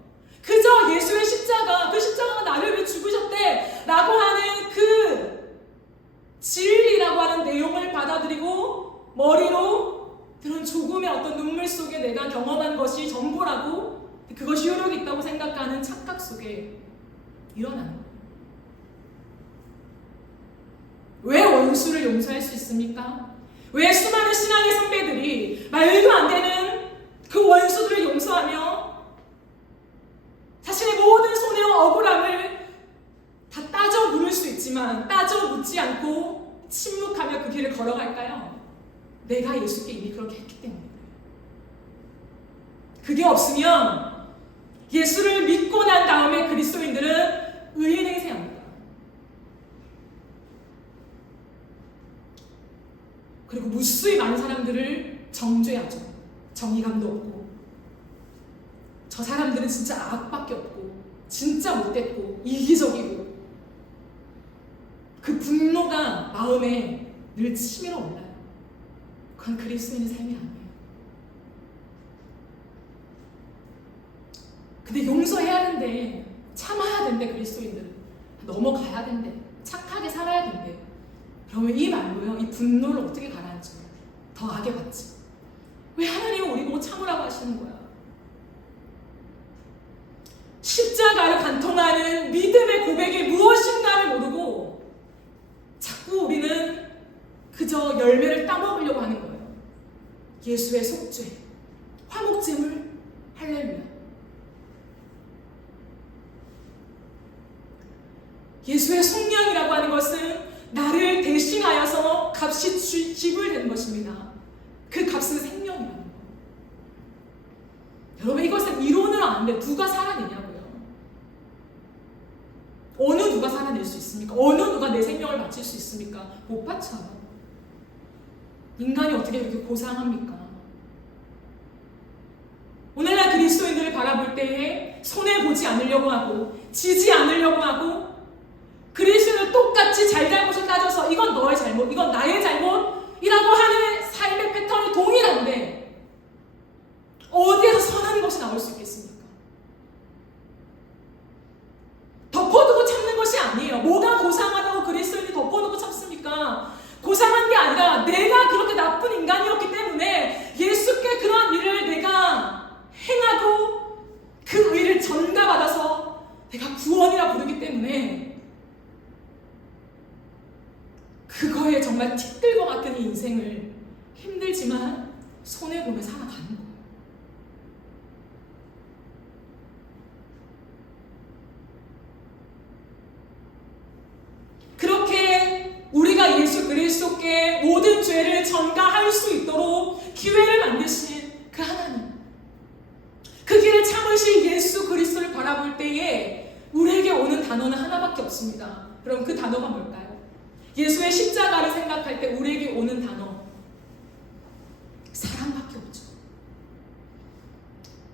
그저 예수의 십자가, 그 십자가가 나를 위해 죽으셨대 라고 하는 그 진리라고 하는 내용을 받아들이고 머리로 들은 조금의 어떤 눈물 속에 내가 경험한 것이 전부라고, 그것이 효력이 있다고 생각하는 착각 속에 일어나는 거예요. 왜 원수를 용서할 수 있습니까? 왜 수많은 신앙의 선배들이 말도 안 되는 그 원수들을 용서하며 자신의 모든 손해와 억울함을 다 따져 물을 수 있지만 따져 묻지 않고 침묵하며 그 길을 걸어갈까요? 내가 예수께 이미 그렇게 했기 때문에. 그게 없으면 예수를 믿고 난 다음에 그리스도인들은 의인 행세합니다. 그리고 무수히 많은 사람들을 정죄하죠. 정의감도 없고, 저 사람들은 진짜 악밖에 없고 진짜 못됐고 이기적이고, 그 분노가 마음에 늘 치밀어 올라요. 그건 그리스도인의 삶이 아니에요. 근데 용서해야 된대, 참아야 된대. 그리스도인들은 넘어가야 된대, 착하게 살아야 된대. 그러면 이 말로요, 이 분노를 어떻게 가라앉혀요? 더 악에 받지. 왜 하나님은 우리 보고 참으라고 하시는 거야? 십자가를 간통하는 믿음의 고백이 무엇인가를 모르고 자꾸 우리는 그저 열매를 따먹으려고 하는 거예요. 예수의 속죄, 화목제물, 할렐루야. 예수의 속량이라고 하는 것은 나를 대신하여서 값이 지불된 것입니다. 그 값은 생명이라는 거예요. 여러분, 이것은 이론으로 안 돼. 누가 살아내냐고요. 어느 누가 살아낼 수 있습니까? 어느 누가 내 생명을 바칠 수 있습니까? 못 바쳐요. 인간이 어떻게 이렇게 고상합니까? 오늘날 그리스도인들을 바라볼 때에 손해보지 않으려고 하고 지지 않으려고 하고 그리스도를 똑같이 잘잘못을 따져서 이건 너의 잘못, 이건 나의 잘못이라고 하는 삶의 패턴이 동일한데 어디에서 선한 것이 나올 수 있겠습니까? 덮어두고 참는 것이 아니에요. 뭐가 고상하다고 그리스도인이 덮어두고 참습니까? 고상한 게 아니라 내가 그렇게 나쁜 인간이었기 때문에 예수께 그런 일을 내가 행하고 그 의를 전가받아서 내가 구원이라 부르기 때문에 그거에 정말 티끌과 같은 이 인생을 힘들지만 손해보며 살아가는 거예요. 그리스도께 모든 죄를 전가할 수 있도록 기회를 만드신 그 하나님, 그 길을 참으신 예수 그리스도를 바라볼 때에 우리에게 오는 단어는 하나밖에 없습니다. 그럼 그 단어가 뭘까요? 예수의 십자가를 생각할 때 우리에게 오는 단어, 사랑밖에 없죠.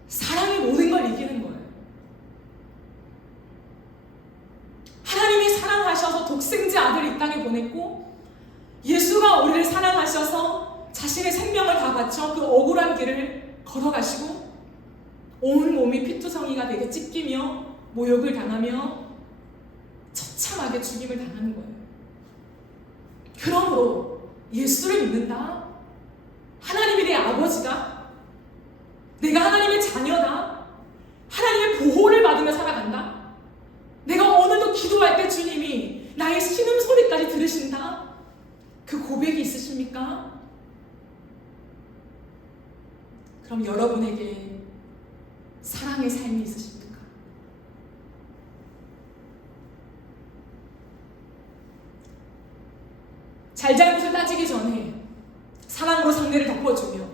사랑이 모든 걸 이기는 거예요. 하나님이 사랑하셔서 독생자 아들을 이 땅에 보냈고, 예수가 우리를 사랑하셔서 자신의 생명을 다 바쳐 그 억울한 길을 걸어가시고 온 몸이 피투성이가 되게 찢기며 모욕을 당하며 처참하게 죽임을 당하는 거예요. 그러므로 예수를 믿는다, 하나님이 내 아버지다, 내가 하나님의 자녀다, 하나님의 보호를 받으며 살아간다, 내가 오늘도 기도할 때 주님이 나의 신음소리까지 들으신다, 그 고백이 있으십니까? 그럼 여러분에게 사랑의 삶이 있으십니까? 잘잘못을 따지기 전에 사랑으로 상대를 덮어주며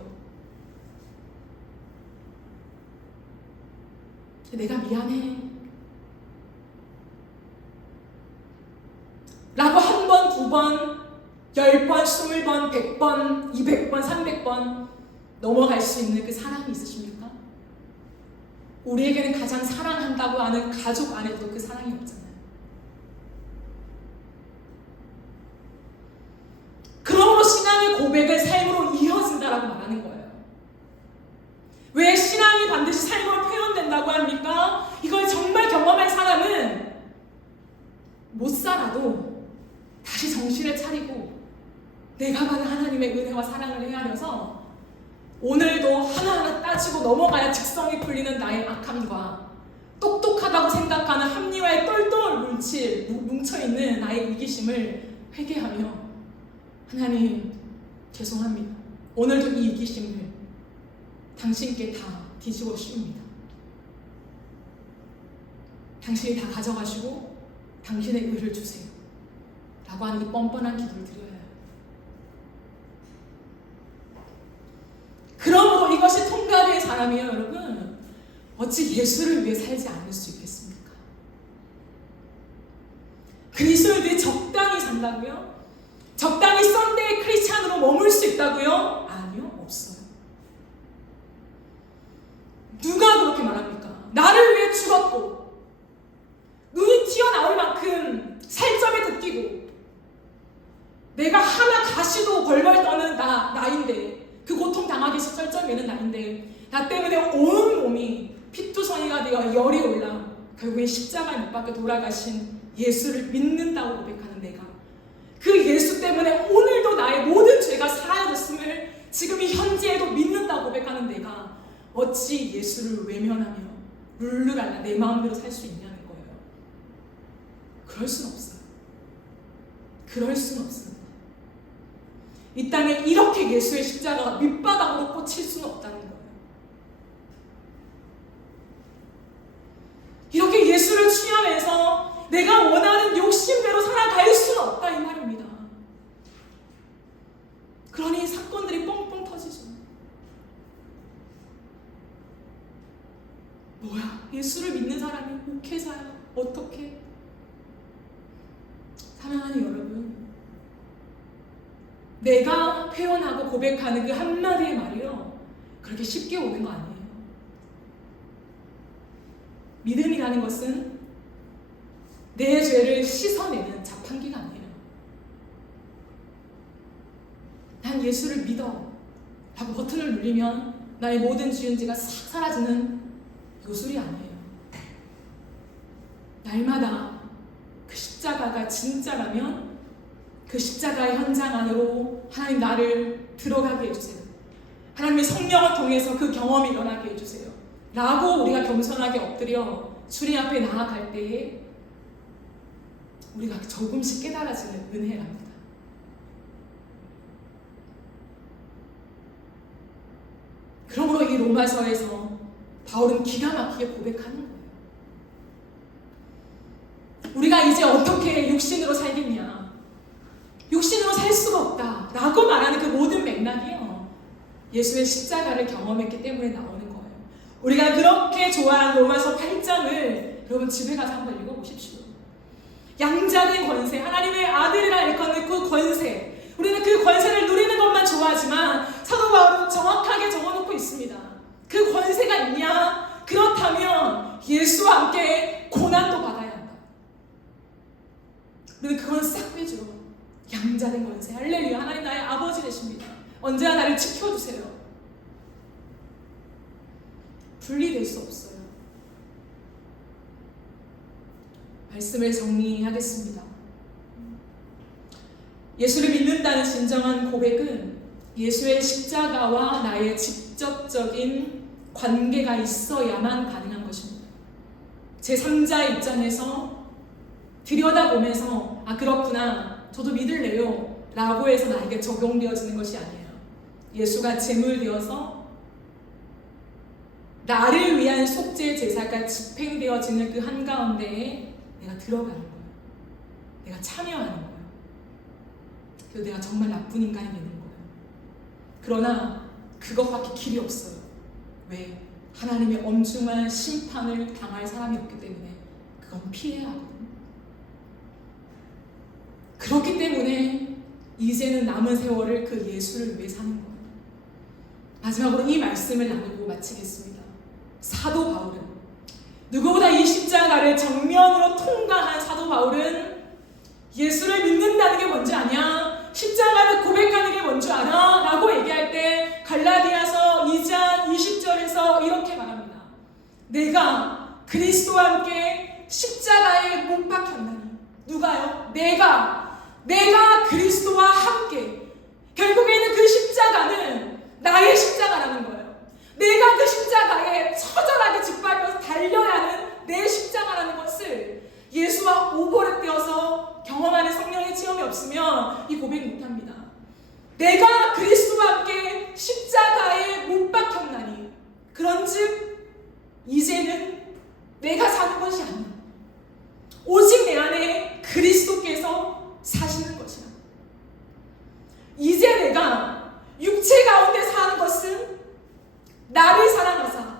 내가 미안해 라고 한 번, 두 번, 10번, 20번, 100번, 200번, 300번 넘어갈 수 있는 그 사랑이 있으십니까? 우리에게는 가장 사랑한다고 하는 가족 안에도 그 사랑이 없잖아요. 그러므로 신앙의 고백은 삶으로 이어진다라고 말하는 거예요. 왜 신앙이 반드시 삶으로 표현된다고 합니까? 이걸 정말 경험한 사람은 못 살아도 다시 정신을 차리고 내가 받은 하나님의 은혜와 사랑을 헤아려서 오늘도 하나하나 따지고 넘어가야 직성이 풀리는 나의 악함과 똑똑하다고 생각하는 합리화에 똘똘 뭉쳐있는 나의 이기심을 회개하며 하나님 죄송합니다. 오늘도 이 이기심을 당신께 다 뒤집어 씌웁니다. 당신이 다 가져가시고 당신의 의를 주세요 라고 하는 이 뻔뻔한 기도를 드려요. 그러므로 이것이 통과된 사람이요 여러분, 어찌 예수를 위해 살지 않을 수 있겠습니까? 그리스도를 위해 적당히 산다고요? 적당히 썬데이 크리스찬으로 머물 수 있다고요? 아니요, 없어요. 누가 그렇게 말합니까? 나를 위해 죽었고 눈이 튀어나올 만큼 살점에 느끼고 내가 하나 가시도 벌벌 떠는 나인데, 그 고통 당하기 시절점에는 나인데 나 때문에 온 몸이 피투성이가 되어 열이 올라 결국에 십자가에 못 박혀 돌아가신 예수를 믿는다고 고백하는 내가, 그 예수 때문에 오늘도 나의 모든 죄가 사하여졌음을 지금 이 현재에도 믿는다고 고백하는 내가 어찌 예수를 외면하며 룰루랄라 내 마음대로 살 수 있냐는 거예요. 그럴 순 없어요. 그럴 순 없습니다. 이 땅에 이렇게 예수의 십자가가 밑바닥으로 꽂힐 수는 없다는 거예요. 이렇게 예수를 취하면서 내가 원하는 욕심대로 살아갈 수는 없다 이 말입니다. 그러니 사건들이 뻥뻥 터지죠. 뭐야, 예수를 믿는 사람이 목회자야, 어떻게? 사랑하는 여러분, 내가 표현하고 고백하는 그 한마디의 말이요 그렇게 쉽게 오는 거 아니에요. 믿음이라는 것은 내 죄를 씻어내는 자판기가 아니에요. 난 예수를 믿어 하고 버튼을 누르면 나의 모든 주인지가 싹 사라지는 요술이 아니에요. 날마다 그 십자가가 진짜라면 그 십자가의 현장 안으로 하나님 나를 들어가게 해주세요. 하나님의 성령을 통해서 그 경험이 일어나게 해주세요 라고 우리가 겸손하게 엎드려 주님 앞에 나아갈 때에 우리가 조금씩 깨달아지는 은혜랍니다. 그러므로 이 로마서에서 바울은 기가 막히게 고백하는 거예요. 우리가 이제 어떻게 육신으로 살겠냐, 육신으로 살 수가 없다 라고 말하는 그 모든 맥락이요, 예수의 십자가를 경험했기 때문에 나오는 거예요. 우리가 그렇게 좋아하는 로마서 8장을 여러분 집에 가서 한번 읽어보십시오. 양자된 권세, 하나님의 아들이라 일컫는 그 권세, 우리는 그 권세를 누리는 것만 좋아하지만 사도 바울은 정확하게 적어놓고 있습니다. 그 권세가 있냐? 그렇다면 예수와 함께 고난도 받아야 한다. 우리는 그건 싹 빼줘. 양자된 권세, 할렐루야. 하나님 나의 아버지 되십니다. 언제나 나를 지켜주세요. 분리될 수 없어요. 말씀을 정리하겠습니다. 예수를 믿는다는 진정한 고백은 예수의 십자가와 나의 직접적인 관계가 있어야만 가능한 것입니다. 제3자의 입장에서 들여다보면서 아 그렇구나 저도 믿을래요 라고 해서 나에게 적용되어지는 것이 아니에요. 예수가 제물되어서 나를 위한 속죄 제사가 집행되어지는 그 한가운데에 내가 들어가는 거예요. 내가 참여하는 거예요. 그래서 내가 정말 나쁜 인간이 되는 거예요. 그러나 그것밖에 길이 없어요. 왜? 하나님의 엄중한 심판을 당할 사람이 없기 때문에 그건 피해야 하거든요. 그렇기 때문에 이제는 남은 세월을 그 예수를 위해 사는 거예요. 마지막으로 이 말씀을 나누고 마치겠습니다. 사도 바울은 누구보다 이 십자가를 정면으로 통과한 사도 바울은 예수를 믿는다는 게 뭔지 아냐? 십자가를 고백하는 게 뭔지 알아? 라고 얘기할 때 갈라디아서 2장 20절에서 이렇게 말합니다. 내가 그리스도와 함께 십자가에 못 박혔나니. 누가요? 내가 그리스도와 함께. 결국에는 그 십자가는 나의 십자가라는 거예요. 내가 그 십자가에 처절하게 짓밟혀서 달려야 하는 내 십자가라는 것을 예수와 오버랩되어서 경험하는 성령의 체험이 없으면 이 고백 못합니다. 내가 그리스도와 함께 십자가에 못 박혔나니 그런즉 이제는 내가 사는 것이 아니야. 오직 내 안에 그리스도께서 사시는 것이야. 이제 내가 육체 가운데 사는 것은 나를 사랑하사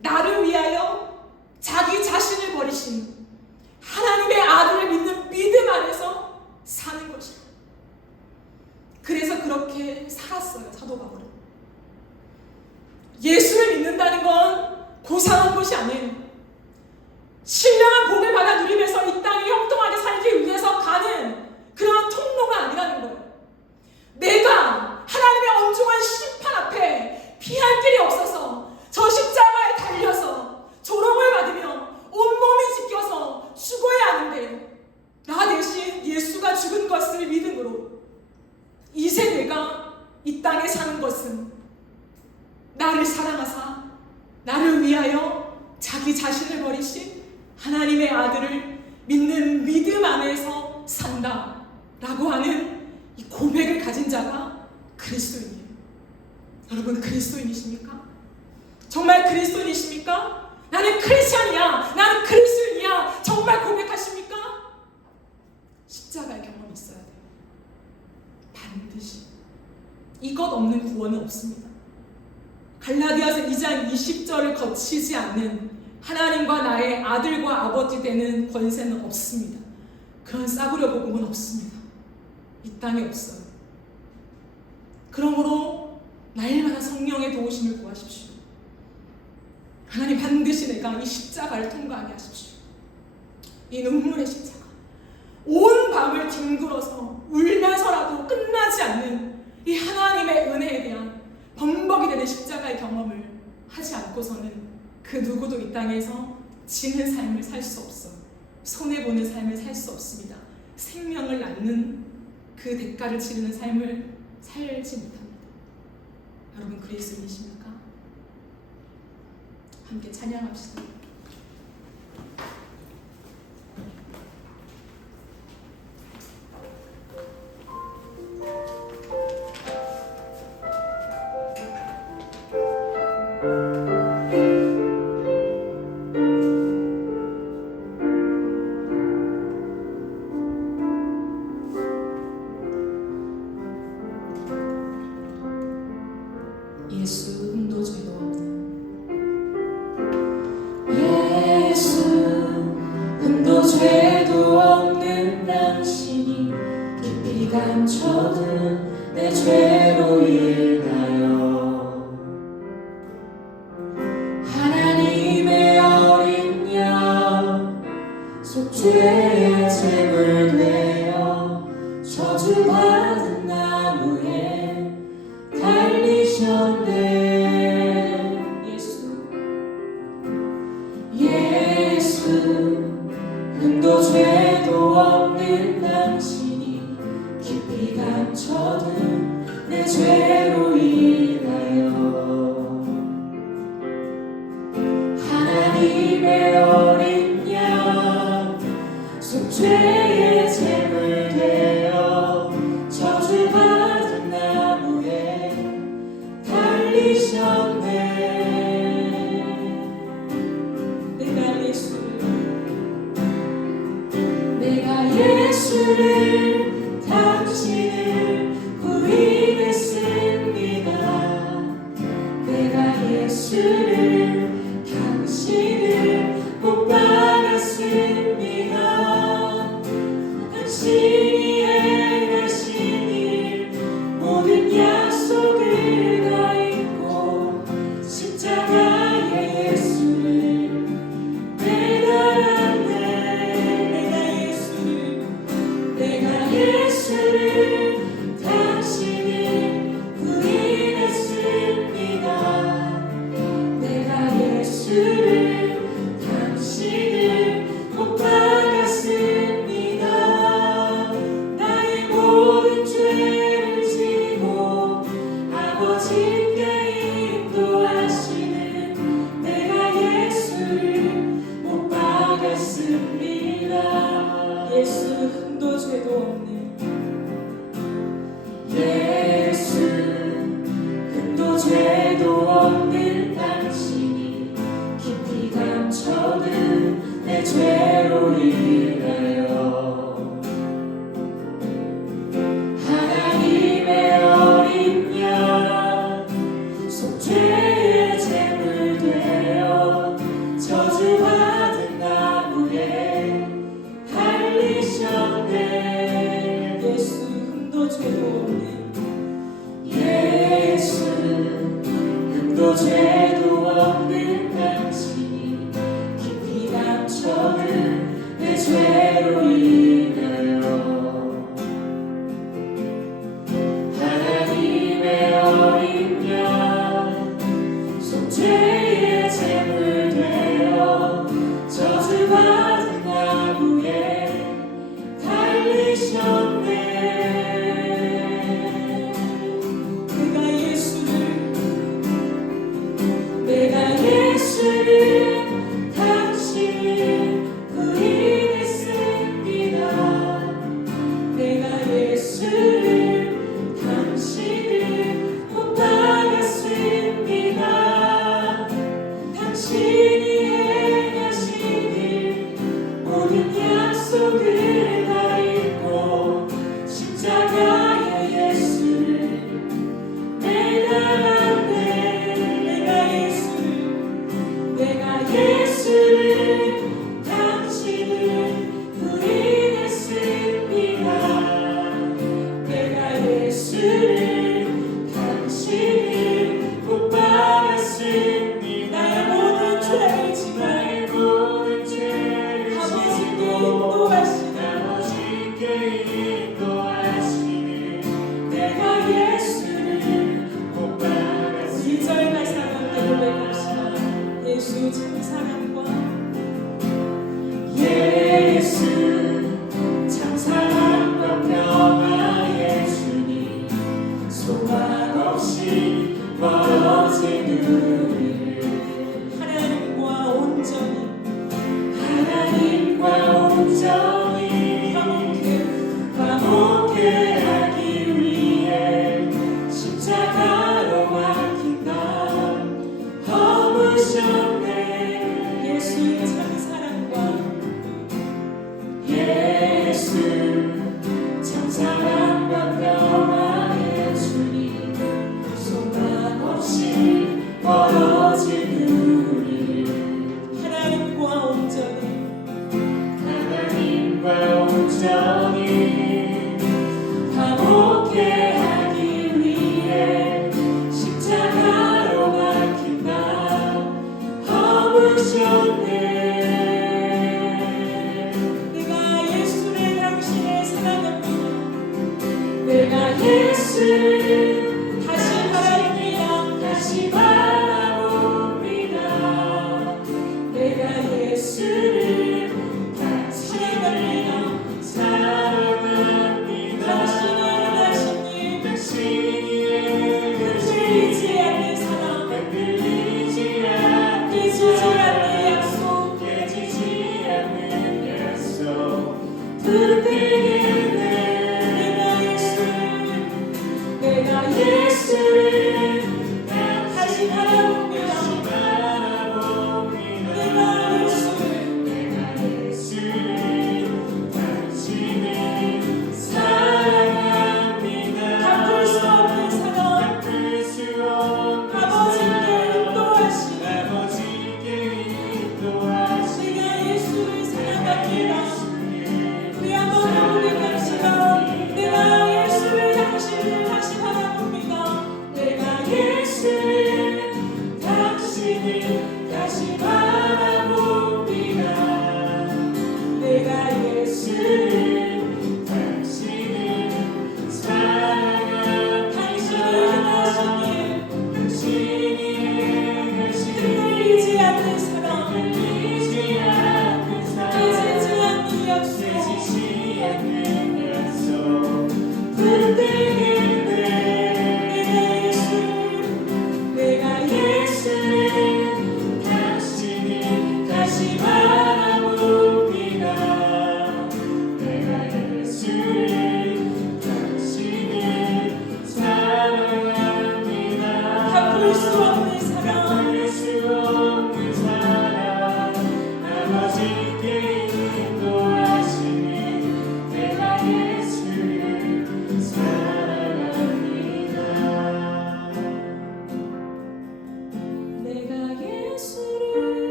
나를 위하여 자기 자신을 버리신 하나님의 아들을 믿는 믿음 안에서 사는 것이야. 그래서 그렇게 살았어요, 사도 바울은. 예수를 믿는다는 건 고상한 것이 아니에요. 신령한 복을 받아 누리면서 이 땅에 형통하게 살기 위해서 가는 그런 통로가 아니라는 거예요. 내가 하나님의 엄중한 심판 앞에 피할 길이 없어서 저 십자가에 달려서 조롱을 받으며 온몸이 찢겨서 죽어야 하는데 나 대신 예수가 죽은 것을 믿음으로 이제 내가 이 땅에 사는 것은 나를 사랑하사 나를 위하여 자기 자신을 버리신 하나님의 아들을 믿는 믿음 안에서 산다 라고 하는 이 고백을 가진 자가 그리스도인이에요. 여러분 그리스도인이십니까? 정말 그리스도인이십니까? 나는 크리스천이야, 나는 그리스도인이야 정말 고백하십니까? 십자가의 경험이 있어야 돼요. 반드시. 이것 없는 구원은 없습니다. 갈라디아서 2장 20절을 거치지 않는 하나님과 나의 아들과 아버지 되는 권세는 없습니다. 그런 싸구려 복음은 없습니다. 이 땅에 없어요. 그러므로 날마다 성령의 도우심을 구하십시오. 하나님 반드시 내가 이 십자가를 통과하게 하십시오. 이 눈물의 십자가, 온 밤을 뒹굴어서 울면서라도 끝나지 않는 이 하나님의 은혜에 대한 범벅이 되는 십자가의 경험을 하지 않고서는 그 누구도 이 땅에서 지는 삶을 살 수 없어요. 손해보는 삶을 살 수 없습니다. 생명을 낳는 그 대가를 치르는 삶을 살지 못합니다. 여러분 그리스도인이십니까? 함께 찬양합시다. 예수 흠도 죄도 없는 당신이 깊이 감춰둔 내 죄로 인하여 하나님의 어린 양 속죄의 제물 되어 저주받은 나무에 달리셨네. 예수 흠도 죄도 없는 당신이 깊이 감춰둔 내 죄로 인하여 하나님의 어린 양 속죄의 제물 되어 저주받은 나무에 달리셨네. 내가 예수를 당신을 부인했습니다. 내가 예수를 당신을 못 박았습니다. 당신이 행하신 일 모든 약속을 다 잊고 십자가의 예수를 매달았네. 내가 예수를 당신을 부인했습니다. 내가 예수를 당신을 못 박았습니다. 나의 모든 죄를 지고 아버지께 인도하시는 내가 예수를 못 박았습니다. 예수 흠도 죄도 없는 예수 흠도 죄도 없는 당신이 깊이 감춰둔 내 죄로 인하여 하나님의 어린 양 속죄의 제물 되어 저주받은 나무에 달리셨네. 예수 흠도 죄도 없는 예수 흠도 죄도 없는 당신이 깊이 감춰둔 내 죄로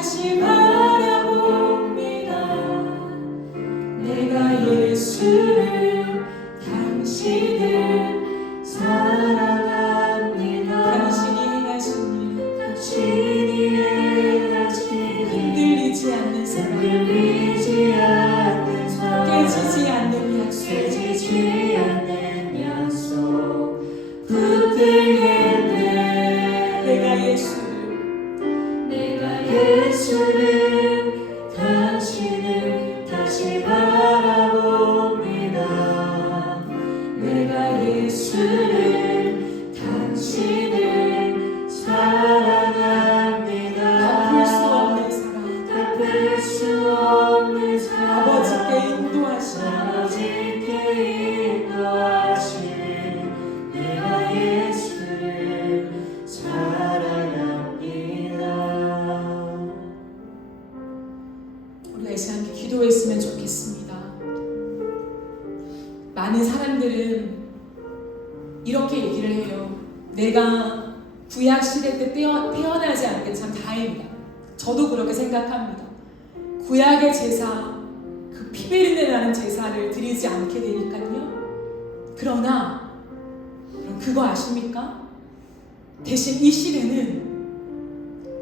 다시 바라봅니다. 내가 예수를 당신을 사랑합니다. 당신이 행하신 일, 당신이 행하신 일, 흔들리지 않는 사랑, 흔들리지 않는 사랑, 깨지지 않는 약속, 깨지지 않는 약속 붙들겠네. 내가 예수를 당신을 다시 바라봅니다. 내가 예수를 당신을 사랑합니다. 갚을 수 없는 사랑, 갚을 수 없는 사랑, 아버지께 인도하시는 내가 예수를 사랑합니다. 우리가 이 시간 기도했으면 좋겠습니다. 많은 사람들은 이렇게 얘기를 해요. 내가 구약 시대 때 태어나지 않은 게 참 다행이다. 저도 그렇게 생각합니다. 구약의 제사, 그 피비린내 나는 제사를 드리지 않게 되니까요. 그러나 그거 아십니까? 대신 이 시대는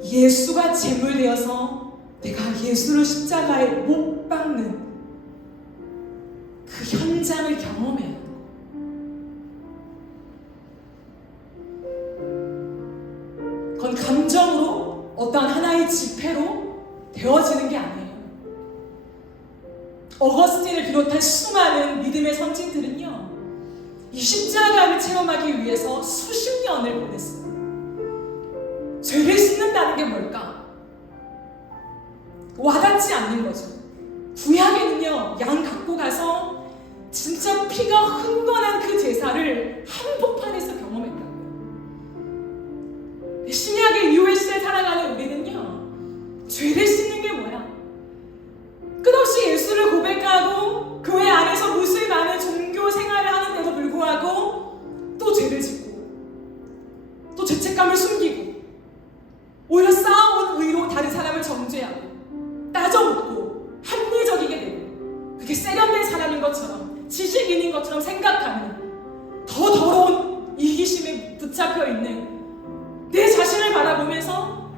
예수가 제물되어서 내가 예수를 십자가에 못 박는 그 현장을 경험해야 해요. 그건 감정으로 어떤 하나의 집회로 되어지는 게 아니에요. 어거스틴을 비롯한 수많은 믿음의 선진들은요, 이 십자가를 체험하기 위해서 수십 년을 보냈어요. 죄를 씻는다는 게 뭘까? 와닿지 않는 거죠. 구약에는요, 양 갖고 가서 진짜 피가 흥건한 그 제사를 한복판에서 경험했다고요. 신약의 이후의 시대에 살아가는 우리는요, 죄를 씻는 게 뭐야? 끝없이 예수를 고백하고 교회 안에서 무수히 많은 종교 생활을 하는데도 불구하고 또 죄를 짓고 또 죄책감을 숨기고 오히려 쌓아온 의로 다른 사람을 정죄하고 따져묻고 합리적이게 되고 그게 세련된 사람인 것처럼 지식인인 것처럼 생각하는 더 더러운 이기심에 붙잡혀 있는 내 자신을 바라보면서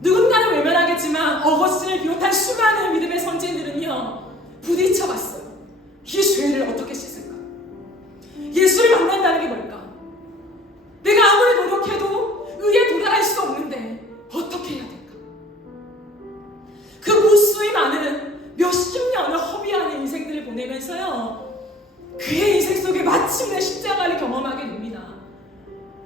누군가는 외면하겠지만 어거스틴을 비롯한 수많은 믿음의 선진들은요, 부딪혀봤어요. 이 죄를 어떻게 씻을까? 예수를 만난다는 게 뭘까? 내가 아무리 노력해도 의에 도달할 수 없는데 어떻게 해야 될까? 그 무수히 많은 몇십 년을 허비하는 인생들을 보내면서요, 그의 인생 속에 마침내 십자가를 경험하게 됩니다.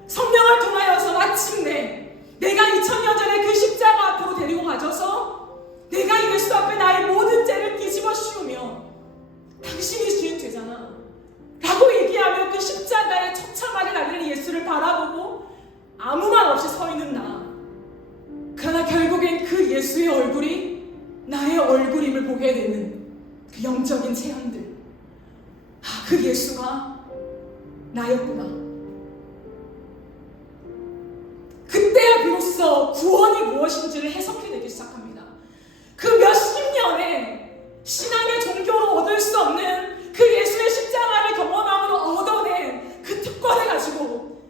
성령을 통하여서 마침내 내가 2000년 전에 그 십자가 앞으로 데리고 가져서 내가 예수 앞에 나의 모든 죄를 뒤집어 씌우며 당신이 지은 죄잖아 라고 얘기하며 그 십자가에 처참하게 달리는 예수를 바라보고 아무 말 없이 서 있는 나. 그러나 결국엔 그 예수의 얼굴이 나의 얼굴임을 보게 되는 그 영적인 체험들. 그 예수가 나였구나. 그때야 비로소 구원이 무엇인지를 해석해내기 시작합니다. 그 몇십 년의 신앙의 종교로 얻을 수 없는 그 예수의 십자가를 경험함으로 얻어낸 그 특권을 가지고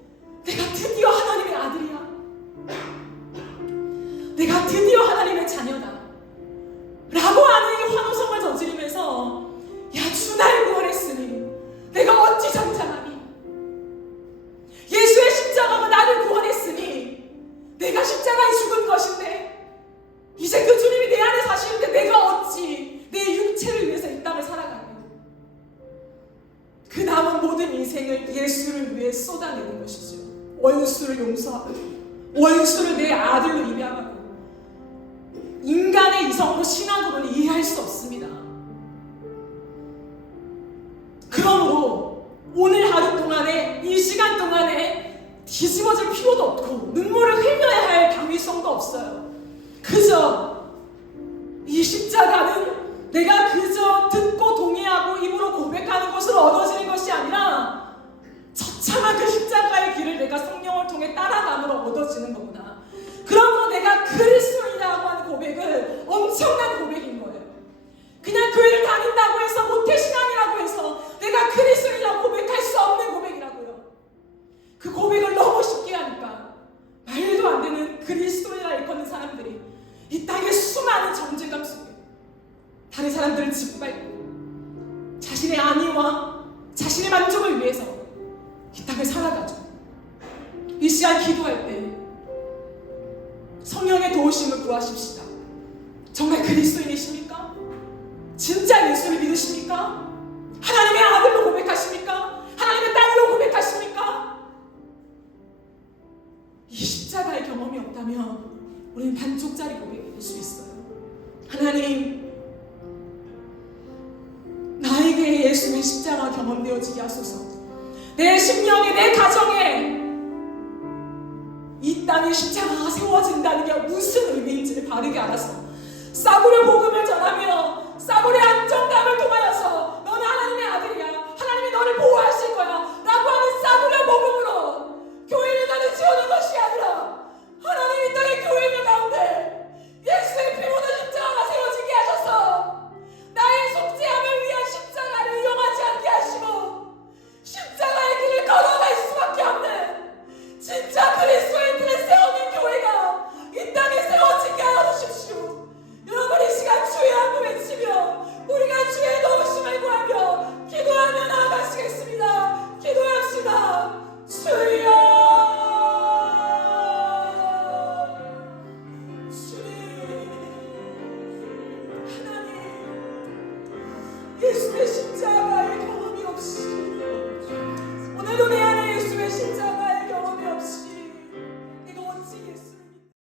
내가 드디어 하나님의 아들이야. 내가 드디어 하나님의 자녀다. 라고 하는 이 환호성을 저지르면서 야, 주 날 구원했으니 내가 어찌 잠잠하니? 예수의 십자가가 나를 구원했으니 내가 십자가에 죽은 것인데 이제 그 주님이 내 안에 사시는데 내가 어찌 내 육체를 위해서 이 땅을 살아가며 그 남은 모든 인생을 예수를 위해 쏟아내는 것이죠. 원수를 용서하고 원수를 내 아들로 입양하고 인간의 이성으로 신앙으로는 이해할 수 없습니다. 그러므로 오늘 하루 동안에 이 시간 동안에 뒤집어질 필요도 없고 눈물을 흘려야 할 당위성도 없어요. 그저 이 십자가는 내가 그저 듣고 동의하고 입으로 고백하는 것으로 얻어지는 것이 아니라 처참한 그 십자가의 길을 내가 성령을 통해 따라감으로 얻어지는 거구나. 그러므로 내가 그리스도인이라고 사람들을 짓밟고 자신의 안위와 자신의 만족을 위해서 이 땅을 살아가죠. 이 시간 기도할 때 성령의 도우심을 구하십시다. 정말 그리스도인이십니까? 진짜 예수를 믿으십니까? 하나님의 아들로 고백하십니까? 하나님의 딸로 고백하십니까? 이 십자가의 경험이 없다면 우리는 반쪽짜리 고백일 수 있어요. 하나님, 나에게 예수의 십자가 경험되어지게 하소서. 내 심령에, 내 가정에 이 땅에 십자가가 세워진다는 게 무슨 의미인지를 바르게 알아서 싸구려 복음을 전하며